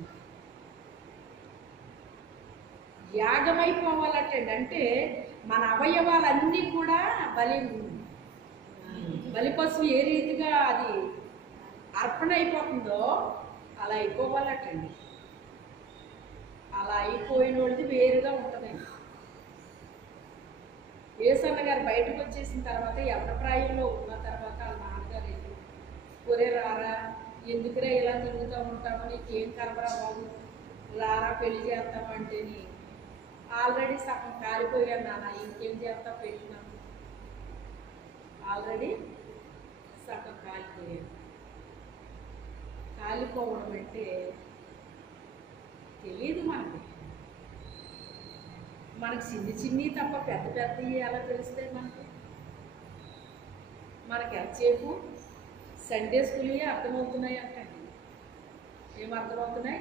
యాగమైపోవాలంటే అంటే మన అవయవాలన్నీ కూడా బలిపశువు ఏ రీతిగా అది అర్పణ అయిపోతుందో అలా అయిపోవాలటండి. అలా అయిపోయిన వాళ్ళది వేరుగా ఉంటుందండి. యేసన్న గారు బయటకు వచ్చేసిన తర్వాత యవ్వన ప్రాయంలో ఉన్న తర్వాత వాళ్ళ నాన్నగారు వెళ్ళి ఒరే రారా, ఎందుకురా ఇలా తిరుగుతూ ఉంటామో, నీకేం కలవరా బాబు, రారా పెళ్లి చేస్తామంటేని ఆల్రెడీ సగం కాలిపోయాను నాన్న, ఇంకేం చేస్తా పెళ్ళినా, ఆల్రెడీ సగం కాలిపోయాను. కాలిపోవడం అంటే తెలియదు మనకి చిన్ని తప్ప పెద్ద పెద్దవి ఎలా తెలుస్తాయి మనకి ఎంతసేపు సండే స్కూల్ అర్థమవుతున్నాయి అంటండి. ఏం అర్థమవుతున్నాయి?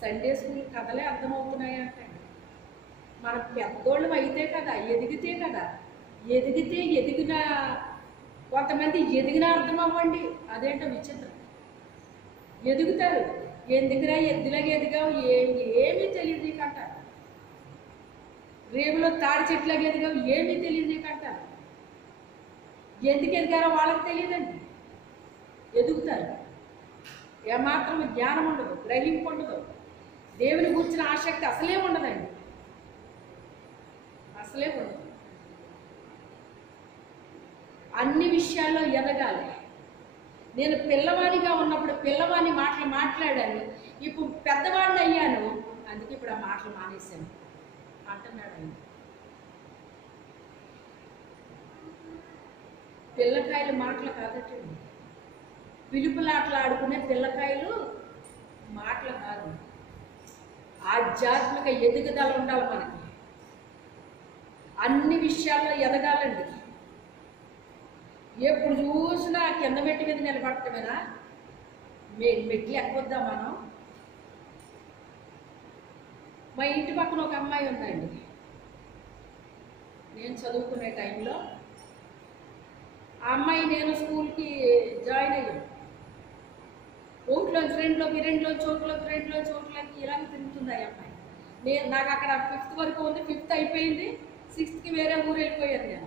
సండే స్కూల్ కథలే అర్థమవుతున్నాయి అంటండి. మనం పెద్దోళ్ళం అయితే కదా, ఎదిగితే కదా, ఎదిగిన కొంతమంది ఎదిగిన అర్థం అవ్వండి. అదేంటో విచిత్రం. ఎదుగుతారు, ఎందుకురా ఎద్దులాగా ఎదిగావు, ఏమీ తెలియదు నీకు అంటారు. రేవులో తాడి చెట్లాగా ఎదిగావు, ఏమీ తెలియదు నీకు అంటారు. ఎందుకు ఎదిగారో వాళ్ళకి తెలియదండి. ఎదుగుతారు, ఏమాత్రం జ్ఞానం ఉండదు, గ్రహింపు ఉండదు, దేవుని గురించిన ఆసక్తి అసలే ఉండదండి, అసలే ఉండదు. అన్ని విషయాల్లో ఎదగాలి. నేను పిల్లవాడిగా ఉన్నప్పుడు పిల్లవాడిని మాటలు మాట్లాడాను, ఇప్పుడు పెద్దవాడిని అయ్యాను, అందుకే ఇప్పుడు ఆ మాటలు మానేశాను అంటున్నాడు ఆయన. పిల్లకాయలు మాటలు కాదటండి, పిలుపులాటలు ఆడుకునే పిల్లకాయలు మాటలు కాదు. ఆధ్యాత్మిక ఎదుగుదల ఉండాలి మనకి, అన్ని విషయాల్లో ఎదగాలండి. ఎప్పుడు చూసినా కింద మెట్టు మీద నిలబడటమేనా, మెట్లు ఎక్కొద్దాం మనం. మా ఇంటి పక్కన ఒక అమ్మాయి ఉందండి, నేను చదువుకునే టైంలో ఆ అమ్మాయి నేను స్కూల్కి జాయిన్ అయ్యాను. ఒకటిలోంచి రెండులోకి, రెండులోంచి ఒకటిలోకి, రెండులోంచి ఒకటిలోకి ఇలాగ తిరుగుతుంది ఆ అమ్మాయి. నాకు అక్కడ 5th వరకు ఉంది, 5th అయిపోయింది, 6th వేరే ఊరు వెళ్ళిపోయాను.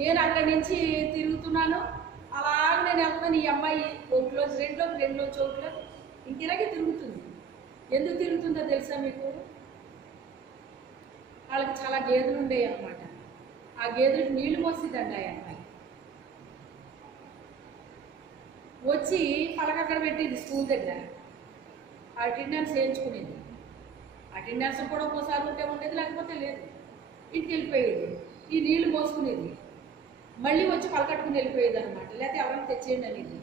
నేను అక్కడి నుంచి తిరుగుతున్నాను, అలాగ నేను వెళ్తాను. ఈ అమ్మాయి ఒకటిలోంచి రెండులోకి, రెండులోంచి ఒకటిలోకి ఇంక ఇలాగే తిరుగుతుంది. ఎందుకు తిరుగుతుందో తెలుసా మీకు? వాళ్ళకి చాలా గేదెలు ఉండేవి అన్నమాట. ఆ గేదెలకు నీళ్లు పోసిద్దండి ఆ అమ్మాయి. వచ్చి పలకక్కడ పెట్టింది స్కూల్ దగ్గర, అటెండెన్స్ వేయించుకునేది. అటెండెన్స్ కూడా ఒక్కోసారి ఉంటే ఉండేది, లేకపోతే లేదు. ఇంటికి వెళ్ళిపోయేది, ఈ నీళ్లు పోసుకునేది, మళ్ళీ వచ్చి పలకట్టుకుని వెళ్ళిపోయేది అనమాట. లేకపోతే ఎవరైనా తెచ్చేయండి అనేది.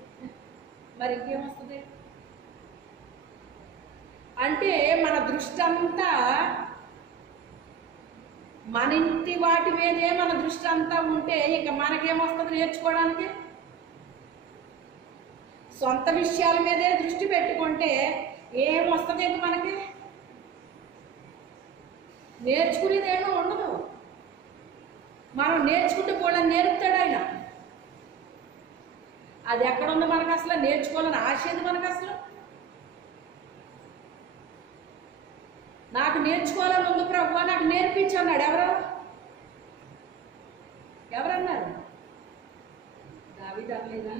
మరి ఇంకేమొస్తుంది అంటే మన దృష్టి అంతా మన ఇంటి వాటి మీదే మన దృష్టి అంతా ఉంటే ఇక మనకేమొస్తుంది నేర్చుకోవడానికి? సొంత విషయాల మీదే దృష్టి పెట్టుకుంటే ఏమొస్తుంది ఇంక మనకి? నేర్చుకునేది ఏమో ఉండదు. మనం నేర్చుకుంటే కూడా నేర్పుతాడు ఆయన. అది ఎక్కడుంది మనకు? అసలు నేర్చుకోవాలని ఆశ మనకు అసలు. నాకు నేర్చుకోవాలని ఉంది ప్రభువా, నాకు నేర్పించు అన్నాడు. ఎవరన్నారు? దావీదు అనలేదా?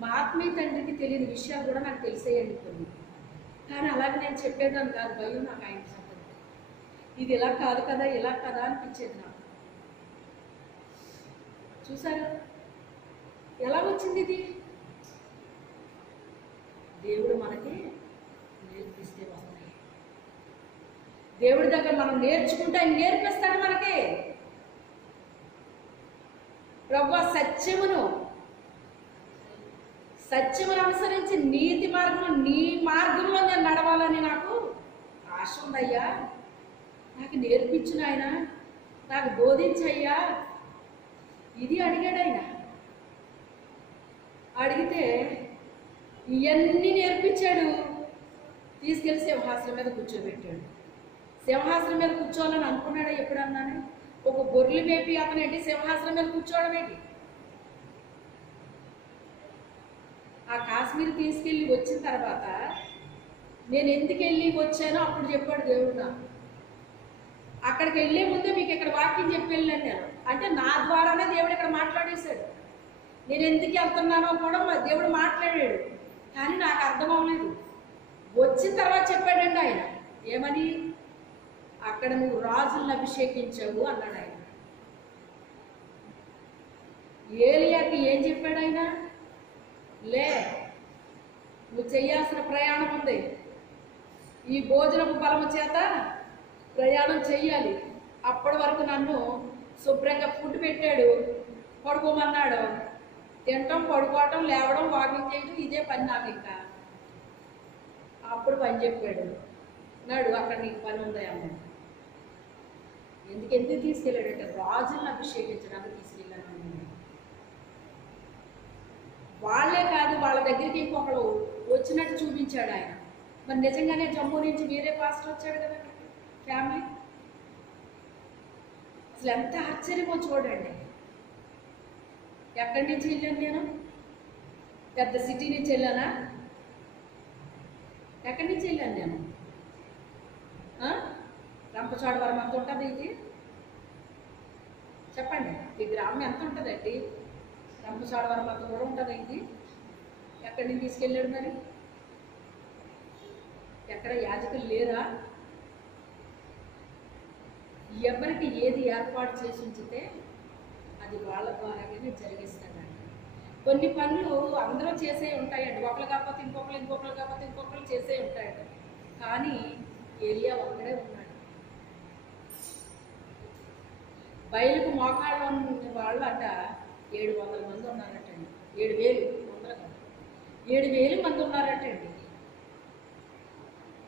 మా ఆత్మీయ తండ్రికి తెలియని విషయాలు కూడా నాకు తెలిసేయండి కొన్ని. కానీ అలాగే నేను చెప్పేదాన్ని కాదు, భయం నాకు ఆయన చెప్పదు. ఇది ఇలా కాదు కదా, ఇలా కదా అనిపించేది నాకు. చూసారా ఎలా వచ్చింది ఇది? దేవుడు మనకి నేర్పిస్తే వస్తాయి. దేవుడి దగ్గర మనం నేర్చుకుంటే ఆయన నేర్పిస్తాడు మనకి. ప్రభువా సత్యమును అనుసరించి నీతి మార్గంలో, నీ మార్గంలో నేను నడవాలని నాకు ఆశ ఉందయ్యా. నాకు నేర్పించు నాయన, నాకు బోధించయ్యా. ఇది అడిగాడు ఆయన. అడిగితే ఇవన్నీ నేర్పించాడు. తీసుకెళ్ళి సింహాసనం మీద కూర్చోబెట్టాడు. సింహాసనం మీద కూర్చోవాలని అనుకున్నాడా ఎప్పుడన్నాను? ఒక గొర్రెలు మేపి అతను ఏంటి సింహాసనం మీద కూర్చోవడం ఏంటి? ఆ కాశ్మీర్ తీసుకెళ్ళి వచ్చిన తర్వాత నేను ఎందుకు వెళ్ళి వచ్చానో అప్పుడు చెప్పాడు దేవుడు నాకు. అక్కడికి వెళ్ళే ముందే మీకు ఇక్కడ వాక్యం చెప్పి వెళ్ళాను నేను. అంటే నా ద్వారానే దేవుడు ఇక్కడ మాట్లాడేశాడు. నేను ఎందుకు వెళ్తున్నానో కూడా మా దేవుడు మాట్లాడాడు, కానీ నాకు అర్థం అవ్వలేదు. వచ్చిన తర్వాత చెప్పాడండి ఆయన. ఏమని? అక్కడ నువ్వు రాజులను అభిషేకించావు అన్నాడు ఆయన. ఏలియాకి ఏం చెప్పాడు ఆయన? లే, నువ్వు చేయాల్సిన ప్రయాణం ఉంది, ఈ భోజనపు బలము చేత ప్రయాణం చెయ్యాలి. అప్పటి వరకు నన్ను శుభ్రంగా ఫుడ్ పెట్టాడు, పడుకోమన్నాడు. తినటం, పడుకోవటం, లేవడం, వాకింగ్ చేయడం, ఇదే పని నాకు. ఇంకా అప్పుడు పని చెప్పాడు. నాడు అక్కడ నీకు పని ఉంది అన్నాడు. ఎందుకు తీసుకెళ్ళాడంటే రాజులను అభిషేకించడానికి తీసుకెళ్ళాను. వాళ్ళే కాదు, వాళ్ళ దగ్గరికి ఇంకొకడు వచ్చినట్టు చూపించాడు ఆయన. మరి నిజంగానే జమ్మూ నుంచి వేరే పాస్టర్ వచ్చాడు కదా ఫ్యామిలీ. అసలు ఎంత ఆశ్చర్యమో చూడండి, ఎక్కడి నుంచి వెళ్ళాను నేను? పెద్ద సిటీ నుంచి వెళ్ళానా? ఎక్కడి నుంచి వెళ్ళాను నేను? రంపచోడవరం ఎంత ఉంటుంది ఇది? చెప్పండి, ఈ గ్రామం ఎంత ఉంటుందండి? రంపచోడవరం అంత కూడా ఉంటుంది ఇది. ఎక్కడి నుంచి తీసుకెళ్ళాడు మరి? ఎక్కడ యాజకులు లేరా? ఎవరికి ఏది ఏర్పాటు చేసి ఉంచితే అది వాళ్ళ ద్వారానే జరిగిస్తాడండి. కొన్ని పనులు అందరూ చేసే ఉంటాయండి, ఒకరు కాకపోతే ఇంకొకరు కాకపోతే ఇంకొకరు చేసే ఉంటాయండి. కానీ ఏలియా ఒక్కడే ఉన్నాడు. బయలుకు మోకాళ్ళు ఉన్న వాళ్ళు అట 700 మంది ఉన్నారటండి. 7,000 వందలు కాదు, 7,000 మంది ఉన్నారటండి.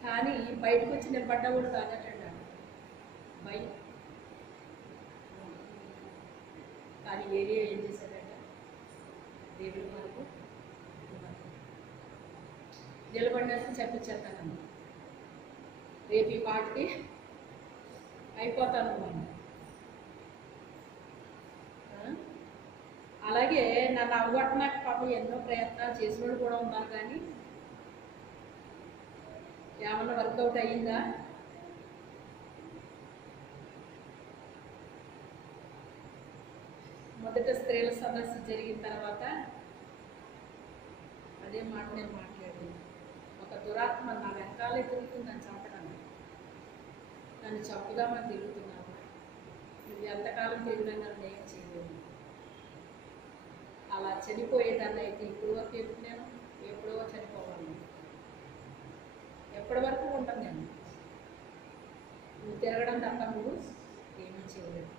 కానీ బయటకు వచ్చి నిలబడ్డా కూడా కాదటండి బయట. కానీ ఏరియా ఏం చేశాడట? దేవుడి వరకు నిలబడినట్టు చెప్పించేస్తానమ్మా, రేపు ఈ పాటికి అయిపోతాను అన్న. అలాగే నన్ను అవగొట్టడానికి పాపం ఎన్నో ప్రయత్నాలు చేసిన వాళ్ళు కూడా ఉన్నారు. కానీ ఏమన్నా వర్కౌట్ అయ్యిందా? మొదట స్త్రీల సదస్సు జరిగిన తర్వాత అదే మాట నేను మాట్లాడాను. ఒక దురాత్మ నా వెనకాలే తిరుగుతుంది నన్ను చంపడానికి. నన్ను చంపుదామని తిరుగుతున్నాను. ఇది ఎంతకాలం తిరిగినా నన్ను ఏం చేయలేదు. అలా చనిపోయేదాన్ని అయితే ఇప్పుడు వరకు ఎందుకు నేను? ఎప్పుడో చనిపోవాలి. ఎప్పటి వరకు ఉంటాను నేను? నువ్వు తిరగడం తప్ప నువ్వు ఏమీ చేయలేదు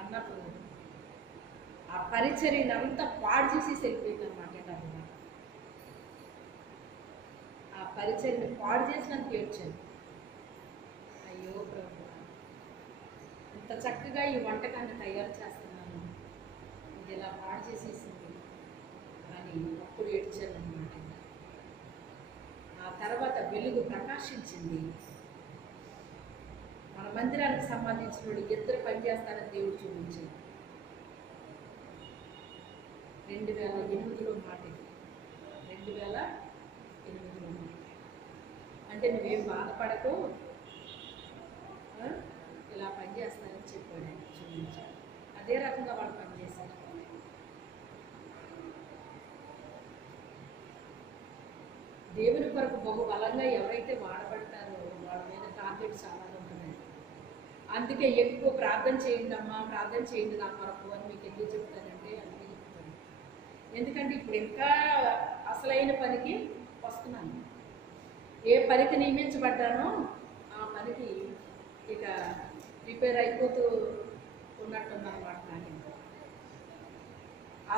అన్నప్పుడు ఆ పరిచర్యను అంతా పాడు చేసి వెళ్ళిపోయింది అనమాట. డబ్బుగా ఆ పరిచర్యను పాడు చేసినందుకు ఏడ్చాను. అయ్యో ప్రభు, ఇంత చక్కగా ఈ వంటకాన్ని తయారు చేస్తున్నాను, ఇది ఇలా పాడు చేసేసింది అని అప్పుడు ఏడ్చాను అనమాట. ఆ తర్వాత వెలుగు ప్రకాశించింది. మన మందిరానికి సంబంధించిన వాడు ఇద్దరు పనిచేస్తారని దేవుడు చూపించాడు. 2008లో మాట. 2008లో మాట. అంటే నువ్వేం బాధపడకు, ఇలా పనిచేస్తారని చెప్పాడు, చూపించాడు. అదే రకంగా వాళ్ళు పనిచేశారు. దేవుని కొరకు బహు బలంగా ఎవరైతే వాడబడతారో వాళ్ళ మీద టార్గెట్ చాలా ఉంటుందండి. అందుకే ఎక్కువ ప్రార్థన చేయండి అమ్మా, ప్రార్థన చేయండి నా కొరకు అని మీకు ఎందుకు చెప్తానంటే అందుకే చెప్తాను. ఎందుకంటే ఇప్పుడు ఇంకా అసలైన పనికి వస్తున్నాను. ఏ పనికి నియమించబడ్డానో ఆ పనికి ఇక ప్రిపేర్ అయిపోతూ ఉన్నట్టుందన్నమాట. నాకు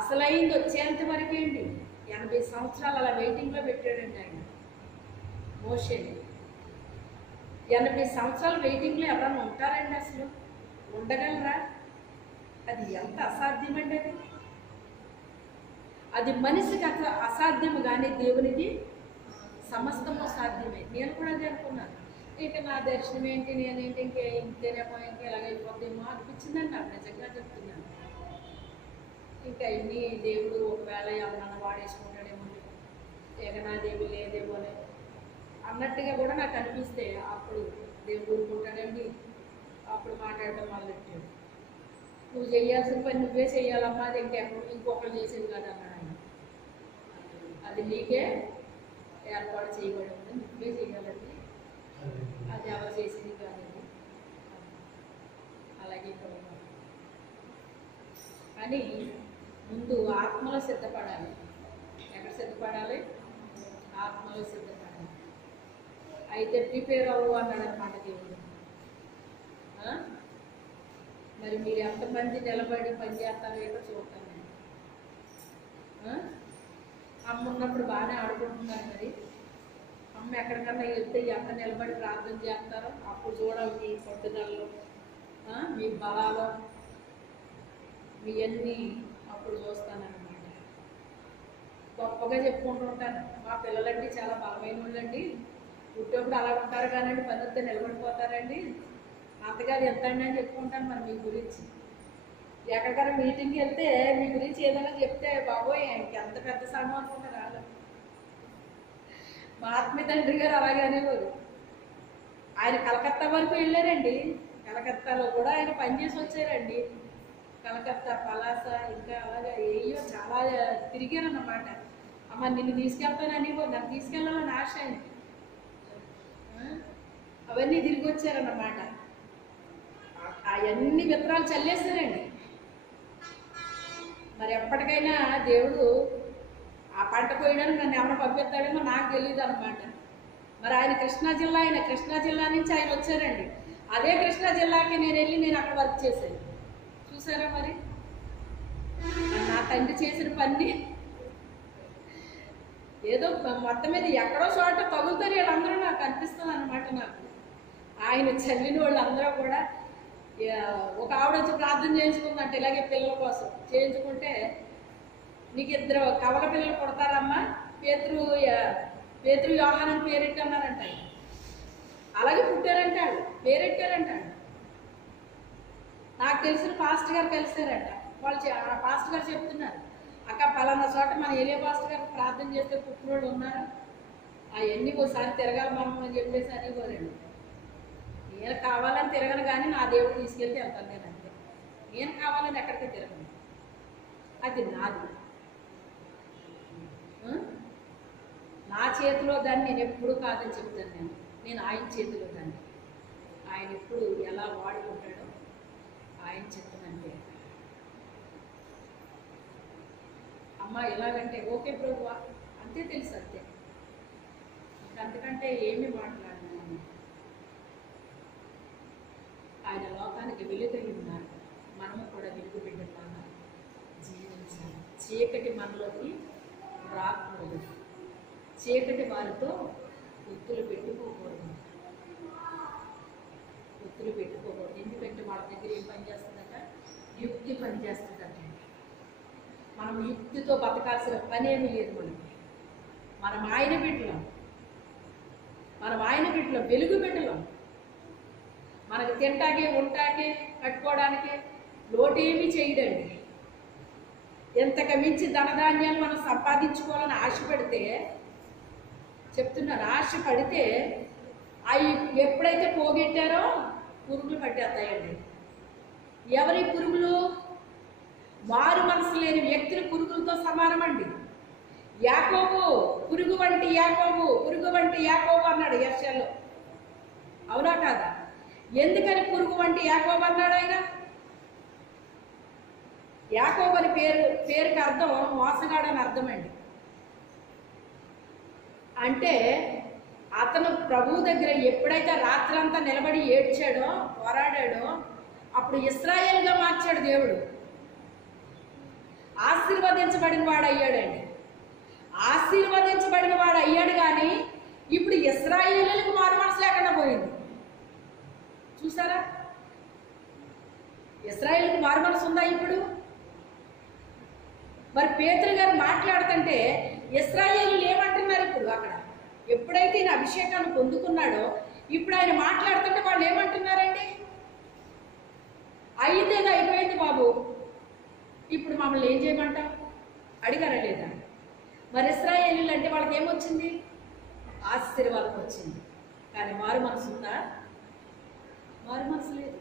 అసలైంది వచ్చేంత వరకేంటి 80 సంవత్సరాలు అలా వెయిటింగ్లో పెట్టాడండి ఆయన మోషేని. 80 సంవత్సరాలు వెయిటింగ్లో ఎవరైనా ఉంటారండి? అసలు ఉండగలరా? అది ఎంత అసాధ్యమండి. అది మనిషికి అసాధ్యము, కానీ దేవునికి సమస్తము సాధ్యమే. నేను కూడా అది అనుకున్నాను. ఇక నా దర్శనం ఏంటి, నేనేంటి, ఇంతేనేమో, ఇంకా ఎలాగైపోద్దేమో అనిపించిందండి నాకు, నిజంగా చెప్తున్నాను. ఇంకా ఇన్ని దేవుడు ఒకవేళ ఎవరన్నా వాడేసుకుంటాడేమో, ఏకనాదేవి లేదేమో అన్నట్టుగా కూడా నాకు అనిపిస్తే అప్పుడు దేవుడు ఊరుకుంటాడండి. అప్పుడు మాట్లాడటం మొదలెట్టాడు. నువ్వు చేయాల్సిన పని నువ్వే చేయాలమ్మా, అది ఇంకొకరు చేసేది కాదు అన్నాడు ఆయన. అది నీకే ఏర్పాటు చేయబడి ఉంది, నువ్వే చేయాలండి, అది ఎవరు చేసేది కాదండి. అలాగే కానీ ముందు ఆత్మలో సిద్ధపడాలి. ఎక్కడ సిద్ధపడాలి? ఆత్మలో సిద్ధపడాలి. అయితే ప్రిపేర్ అవ్వు అన్నాడు అన్నమాట దేవుడు. మరి మీరు ఎంతమంది నిలబడి పనిచేస్తారో ఏదో చూస్తాను నేను. అమ్మ ఉన్నప్పుడు బాగానే ఆడుకుంటున్నారు. మరి అమ్మ ఎక్కడికన్నా వెళ్తే ఎంత నిలబడి ప్రార్థన చేస్తారో అప్పుడు చూడాలి మీ పట్టుదలలో, మీ బలాలో, మీ అన్నీ అప్పుడు చూస్తానన్నమాట. గొప్పగా చెప్పుకుంటూ ఉంటాను, మా పిల్లలండి చాలా బలమైన వాళ్ళండి, పుట్టేప్పుడు అలా ఉంటారు కానండి, పద్ధతితో నిలబడిపోతారండి, అంతగా అది ఎంత అండి అని చెప్పుకుంటాను మరి మీ గురించి. ఎక్కడికైనా మీటింగ్కి వెళ్తే మీ గురించి ఏదైనా చెప్తే బాబోయ్ ఎంత పెద్ద సంఘం అనుకుంటే రాదు. మా ఆత్మీయ తండ్రి గారు అలాగే అనేవారు. ఆయన కలకత్తా వరకు వెళ్ళారండి. కలకత్తాలో కూడా ఆయన పనిచేసి వచ్చారండి. కలకత్తా, పలాస, ఇంకా అలాగే ఏయో చాలా తిరిగారన్నమాట. అమ్మ నిన్ను తీసుకెళ్తానని నన్ను తీసుకెళ్ళాలని ఆశ ఆయనకి. అవన్నీ తిరిగి వచ్చారన్నమాట. అవన్నీ విత్తనాలు చల్లేశారండి. మరి ఎప్పటికైనా దేవుడు ఆ పంట కోయడానికి నన్ను ఎవరైనా పంపిస్తాడేమో నాకు తెలియదు అనమాట. మరి ఆయన కృష్ణా జిల్లా నుంచి ఆయన వచ్చారండి. అదే కృష్ణా జిల్లాకి నేను వెళ్ళి నేను అక్కడ వర్క్ చేశాను. చూసారా మరి నా తండ్రి చేసిన పని. ఏదో మొత్తం మీద ఎక్కడో చోట తగులుతారు వీళ్ళందరూ నాకు అనిపిస్తుంది అనమాట. నాకు ఆయన చల్లిన వాళ్ళందరూ కూడా ఒక ఆవిడ వచ్చి ప్రార్థన చేయించుకుందంట ఇలాగే పిల్లల కోసం. చేయించుకుంటే నీకు 2 కవల పిల్లలు పుడతారమ్మా, పేతురు యోహానని పేరెట్టన్నారంట. అలాగే పుట్టారంట, పేరెట్టారంట. నాకు తెలిసిన పాస్టర్ గారు కలిసారంట. వాళ్ళు పాస్టర్ గారు చెప్తున్నారు, అక్క పలానా చోట మన ఏరియా పాస్టర్ గారు ప్రార్థన చేస్తే పుట్టినోళ్ళు ఉన్నారు, అవన్నీ ఒకసారి తిరగాలి మనం అని చెప్పేసి అనేవారండి. నేను కావాలని తిరగను కానీ నా దేవుడు తీసుకెళ్తే వెళ్తాను నేను అంతే. నేను కావాలని ఎక్కడికి తిరగను, అది నాది. నా చేతిలో దాన్ని నేను ఎప్పుడూ కాదని చెప్తాను. నేను ఆయన చేతిలో దాన్ని. ఆయన ఎప్పుడు ఎలా వాడుకుంటాడో ఆయన చెప్తానంతే. అమ్మ ఎలాగంటే ఓకే ప్రభు అంతే తెలుసు, అంతే. అంతకంటే ఏమీ మాట్లాడినాను. ఆయన లోకానికి వెలుగై ఉన్నారు, మనము కూడా వెలుగు బిడ్డలాగా జీవించాలి. చీకటి మనలోకి రాకూడదు, చీకటి వారితో ఒత్తులు పెట్టుకోకూడదు. ఎందుకంటే వాళ్ళ దగ్గర ఏం పని చేస్తుందట, యుక్తి పని చేస్తుందట. మనం యుక్తితో బతకాల్సిన పని ఏమీ లేదు మనకి. మనం ఆయన బిడ్డలం, వెలుగు బిడ్డలం. మనకు తింటాకే, ఉంటాకే, కట్టుకోవడానికి లోటేమీ చేయడండి. ఎంతకు మించి ధనధాన్యాలు మనం సంపాదించుకోవాలని ఆశపడితే, చెప్తున్నాను, ఆశపడితే అవి ఎప్పుడైతే పోగొట్టారో పురుగులు పట్టేస్తాయండి. ఎవరి పురుగులు? మారు మనసు లేని వ్యక్తులు పురుగులతో సమానమండి. యాకోబు పురుగు వంటి యాకోబు అన్నాడు యెషయాలో. అవునా కాదా? ఎందుకని పురుగు వంటి యాకోబు అన్నాడు ఆయన? యాకోబు అని పేరుకి అర్థం మోసగాడని అర్థం అండి. అంటే అతను ప్రభువు దగ్గర ఎప్పుడైతే రాత్రంతా నిలబడి ఏడ్చాడో, పోరాడాడో, అప్పుడు ఇశ్రాయేలుగా మార్చాడు దేవుడు. ఆశీర్వదించబడిన వాడు అయ్యాడండి. ఆశీర్వదించబడిన వాడు అయ్యాడు కానీ ఇప్పుడు ఇశ్రాయేలులకు మారు మనసు లేకుండా పోయింది. చూసారా? ఇశ్రాయేలుకు మారు మనసు ఉందా ఇప్పుడు? మరి పేతురు గారు మాట్లాడుతుంటే ఇశ్రాయేలు ఏమంటున్నారు ఇప్పుడు? అక్కడ ఎప్పుడైతే ఈయన అభిషేకాన్ని పొందుకున్నాడో ఇప్పుడు ఆయన మాట్లాడుతుంటే వాళ్ళు ఏమంటున్నారండి? అయ్యిందేదో అయిపోయింది బాబు, ఇప్పుడు మమ్మల్ని ఏం చేయమంటావు అడిగారా లేదా? మరి ఇశ్రాయేలీలు అంటే వాళ్ళకి ఏమొచ్చింది? ఆశీర్వాదం వచ్చింది. కానీ మారు మనసు ఉందా? మారు మనసు లేదు.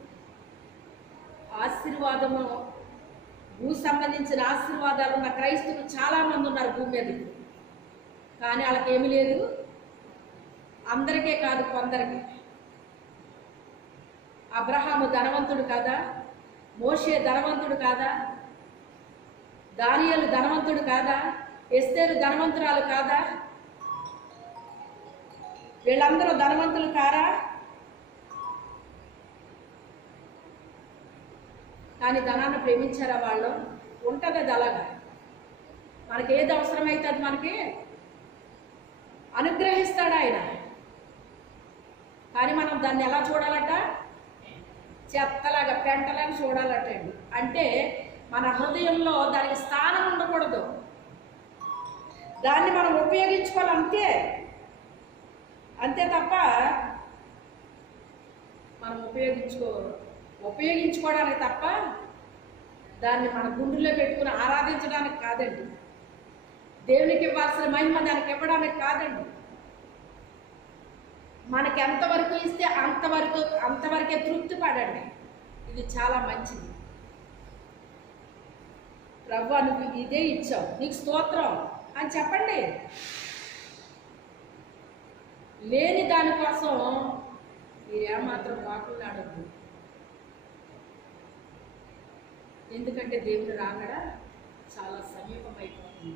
ఆశీర్వాదము, భూ సంబంధించిన ఆశీర్వాదాలు ఉన్న క్రైస్తవులు చాలామంది ఉన్నారు భూమి మీద. కానీ వాళ్ళకి ఏమీ లేదు. అందరికీ కాదు, కొందరికి. అబ్రహాము ధనవంతుడు కాదా? మోషే ధనవంతుడు కాదా? దానియేలు ధనవంతుడు కాదా? ఎస్తేరు ధనవంతురాలు కాదా? వీళ్ళందరూ ధనవంతులు కారా? కానీ ధనాన్ని ప్రేమించారా వాళ్ళు? ఉంటుంది అది అలాగా. మనకి ఏది అవసరమైతే అది మనకి అనుగ్రహిస్తాడు ఆయన. కానీ మనం దాన్ని ఎలా చూడాలట? చెత్తలాగా, పెంటలాగా చూడాలటండి. అంటే మన హృదయంలో దానికి స్థానం ఉండకూడదు. దాన్ని మనం ఉపయోగించుకోవాలి అంతే. అంతే తప్ప మనం ఉపయోగించుకోవడానికి తప్ప దాన్ని మన గుండెల్లో పెట్టుకుని ఆరాధించడానికి కాదండి. దేవునికి ఇవ్వాల్సిన మహిమ దానికి ఇవ్వడానికి కాదండి. మనకి ఎంతవరకు ఇస్తే అంతవరకే తృప్తి పడండి. ఇది చాలా మంచిది. ప్రభువా నువ్వు ఇదే ఇచ్చావు, నీకు స్తోత్రం అని చెప్పండి. లేని దానికోసం మీరేమాత్రం వాకులాడద్దు. ఎందుకంటే దేవుని రాకడ చాలా సమీపమైపోతుంది.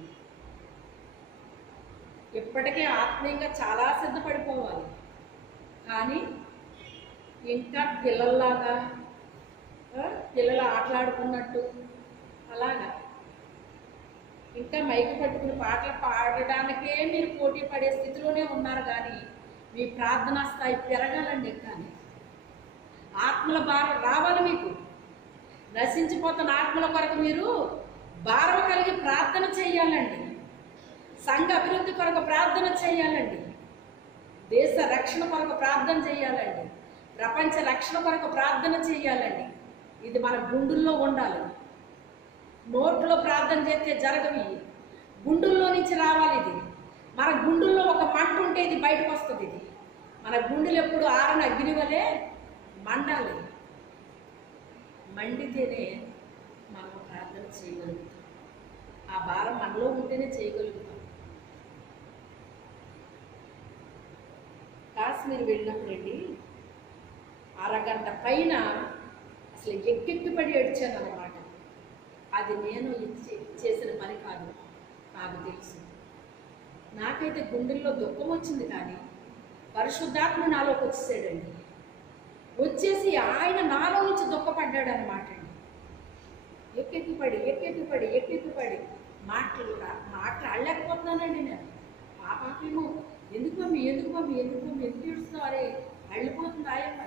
ఇప్పటికే ఆత్మీయంగా చాలా సిద్ధపడిపోవాలి. కానీ ఇంకా పిల్లల్లాగా పిల్లలు ఆటలాడుకున్నట్టు అలాగా ఇంకా మైకు పట్టుకుని పాటలు పాడడానికే మీరు పోటీ పడే స్థితిలోనే ఉన్నారు. కానీ మీ ప్రార్థనా స్థాయి పెరగాలండి. కానీ ఆత్మల భారం రావాలి మీకు. నశించిపోతున్న ఆత్మల కొరకు మీరు భారం కలిగి ప్రార్థన చేయాలండి. సంఘ అభివృద్ధి కొరకు ప్రార్థన చేయాలండి. దేశ రక్షణ కొరకు ప్రార్థన చేయాలండి. ప్రపంచ రక్షణ కొరకు ప్రార్థన చేయాలండి. ఇది మన గుండెల్లో ఉండాలి. నోట్లో ప్రార్థన చేస్తే జరగవి, గుండెల్లో నుంచి రావాలి. ఇది మన గుండెల్లో ఒక మంట ఉంటే ఇది బయటకు వస్తుంది. ఇది మన గుండెలు ఎప్పుడు ఆరని అగ్ని వలె మండాలి. మండితేనే మనం ప్రార్థన చేయగలుగుతాం. ఆ భారం మనలో ఉంటేనే చేయగలుగుతాం. కాశ్మీర్ వెళ్ళినప్పుడండి అరగంట పైన అసలు ఎక్కెక్కిపడి ఏడ్చాను అన్నమాట. అది నేను చేసిన పని కాదు, నాకు తెలుసు. నాకైతే గుండెల్లో దుఃఖం వచ్చింది. కానీ పరిశుద్ధాత్మ నాలోకి వచ్చేసాడండి. వచ్చేసి ఆయన నాలో నుంచి దుఃఖపడ్డాడు అనమాట అండి. ఎక్కెక్కిపడి మాటలు అళ్ళకపోతున్నానండి. నేను పాపేమో ఎందుకు మమ్మీ ఎందుకు ఏడుస్తున్నావు, అరే అళ్ళిపోతుంది ఆయమ్మ.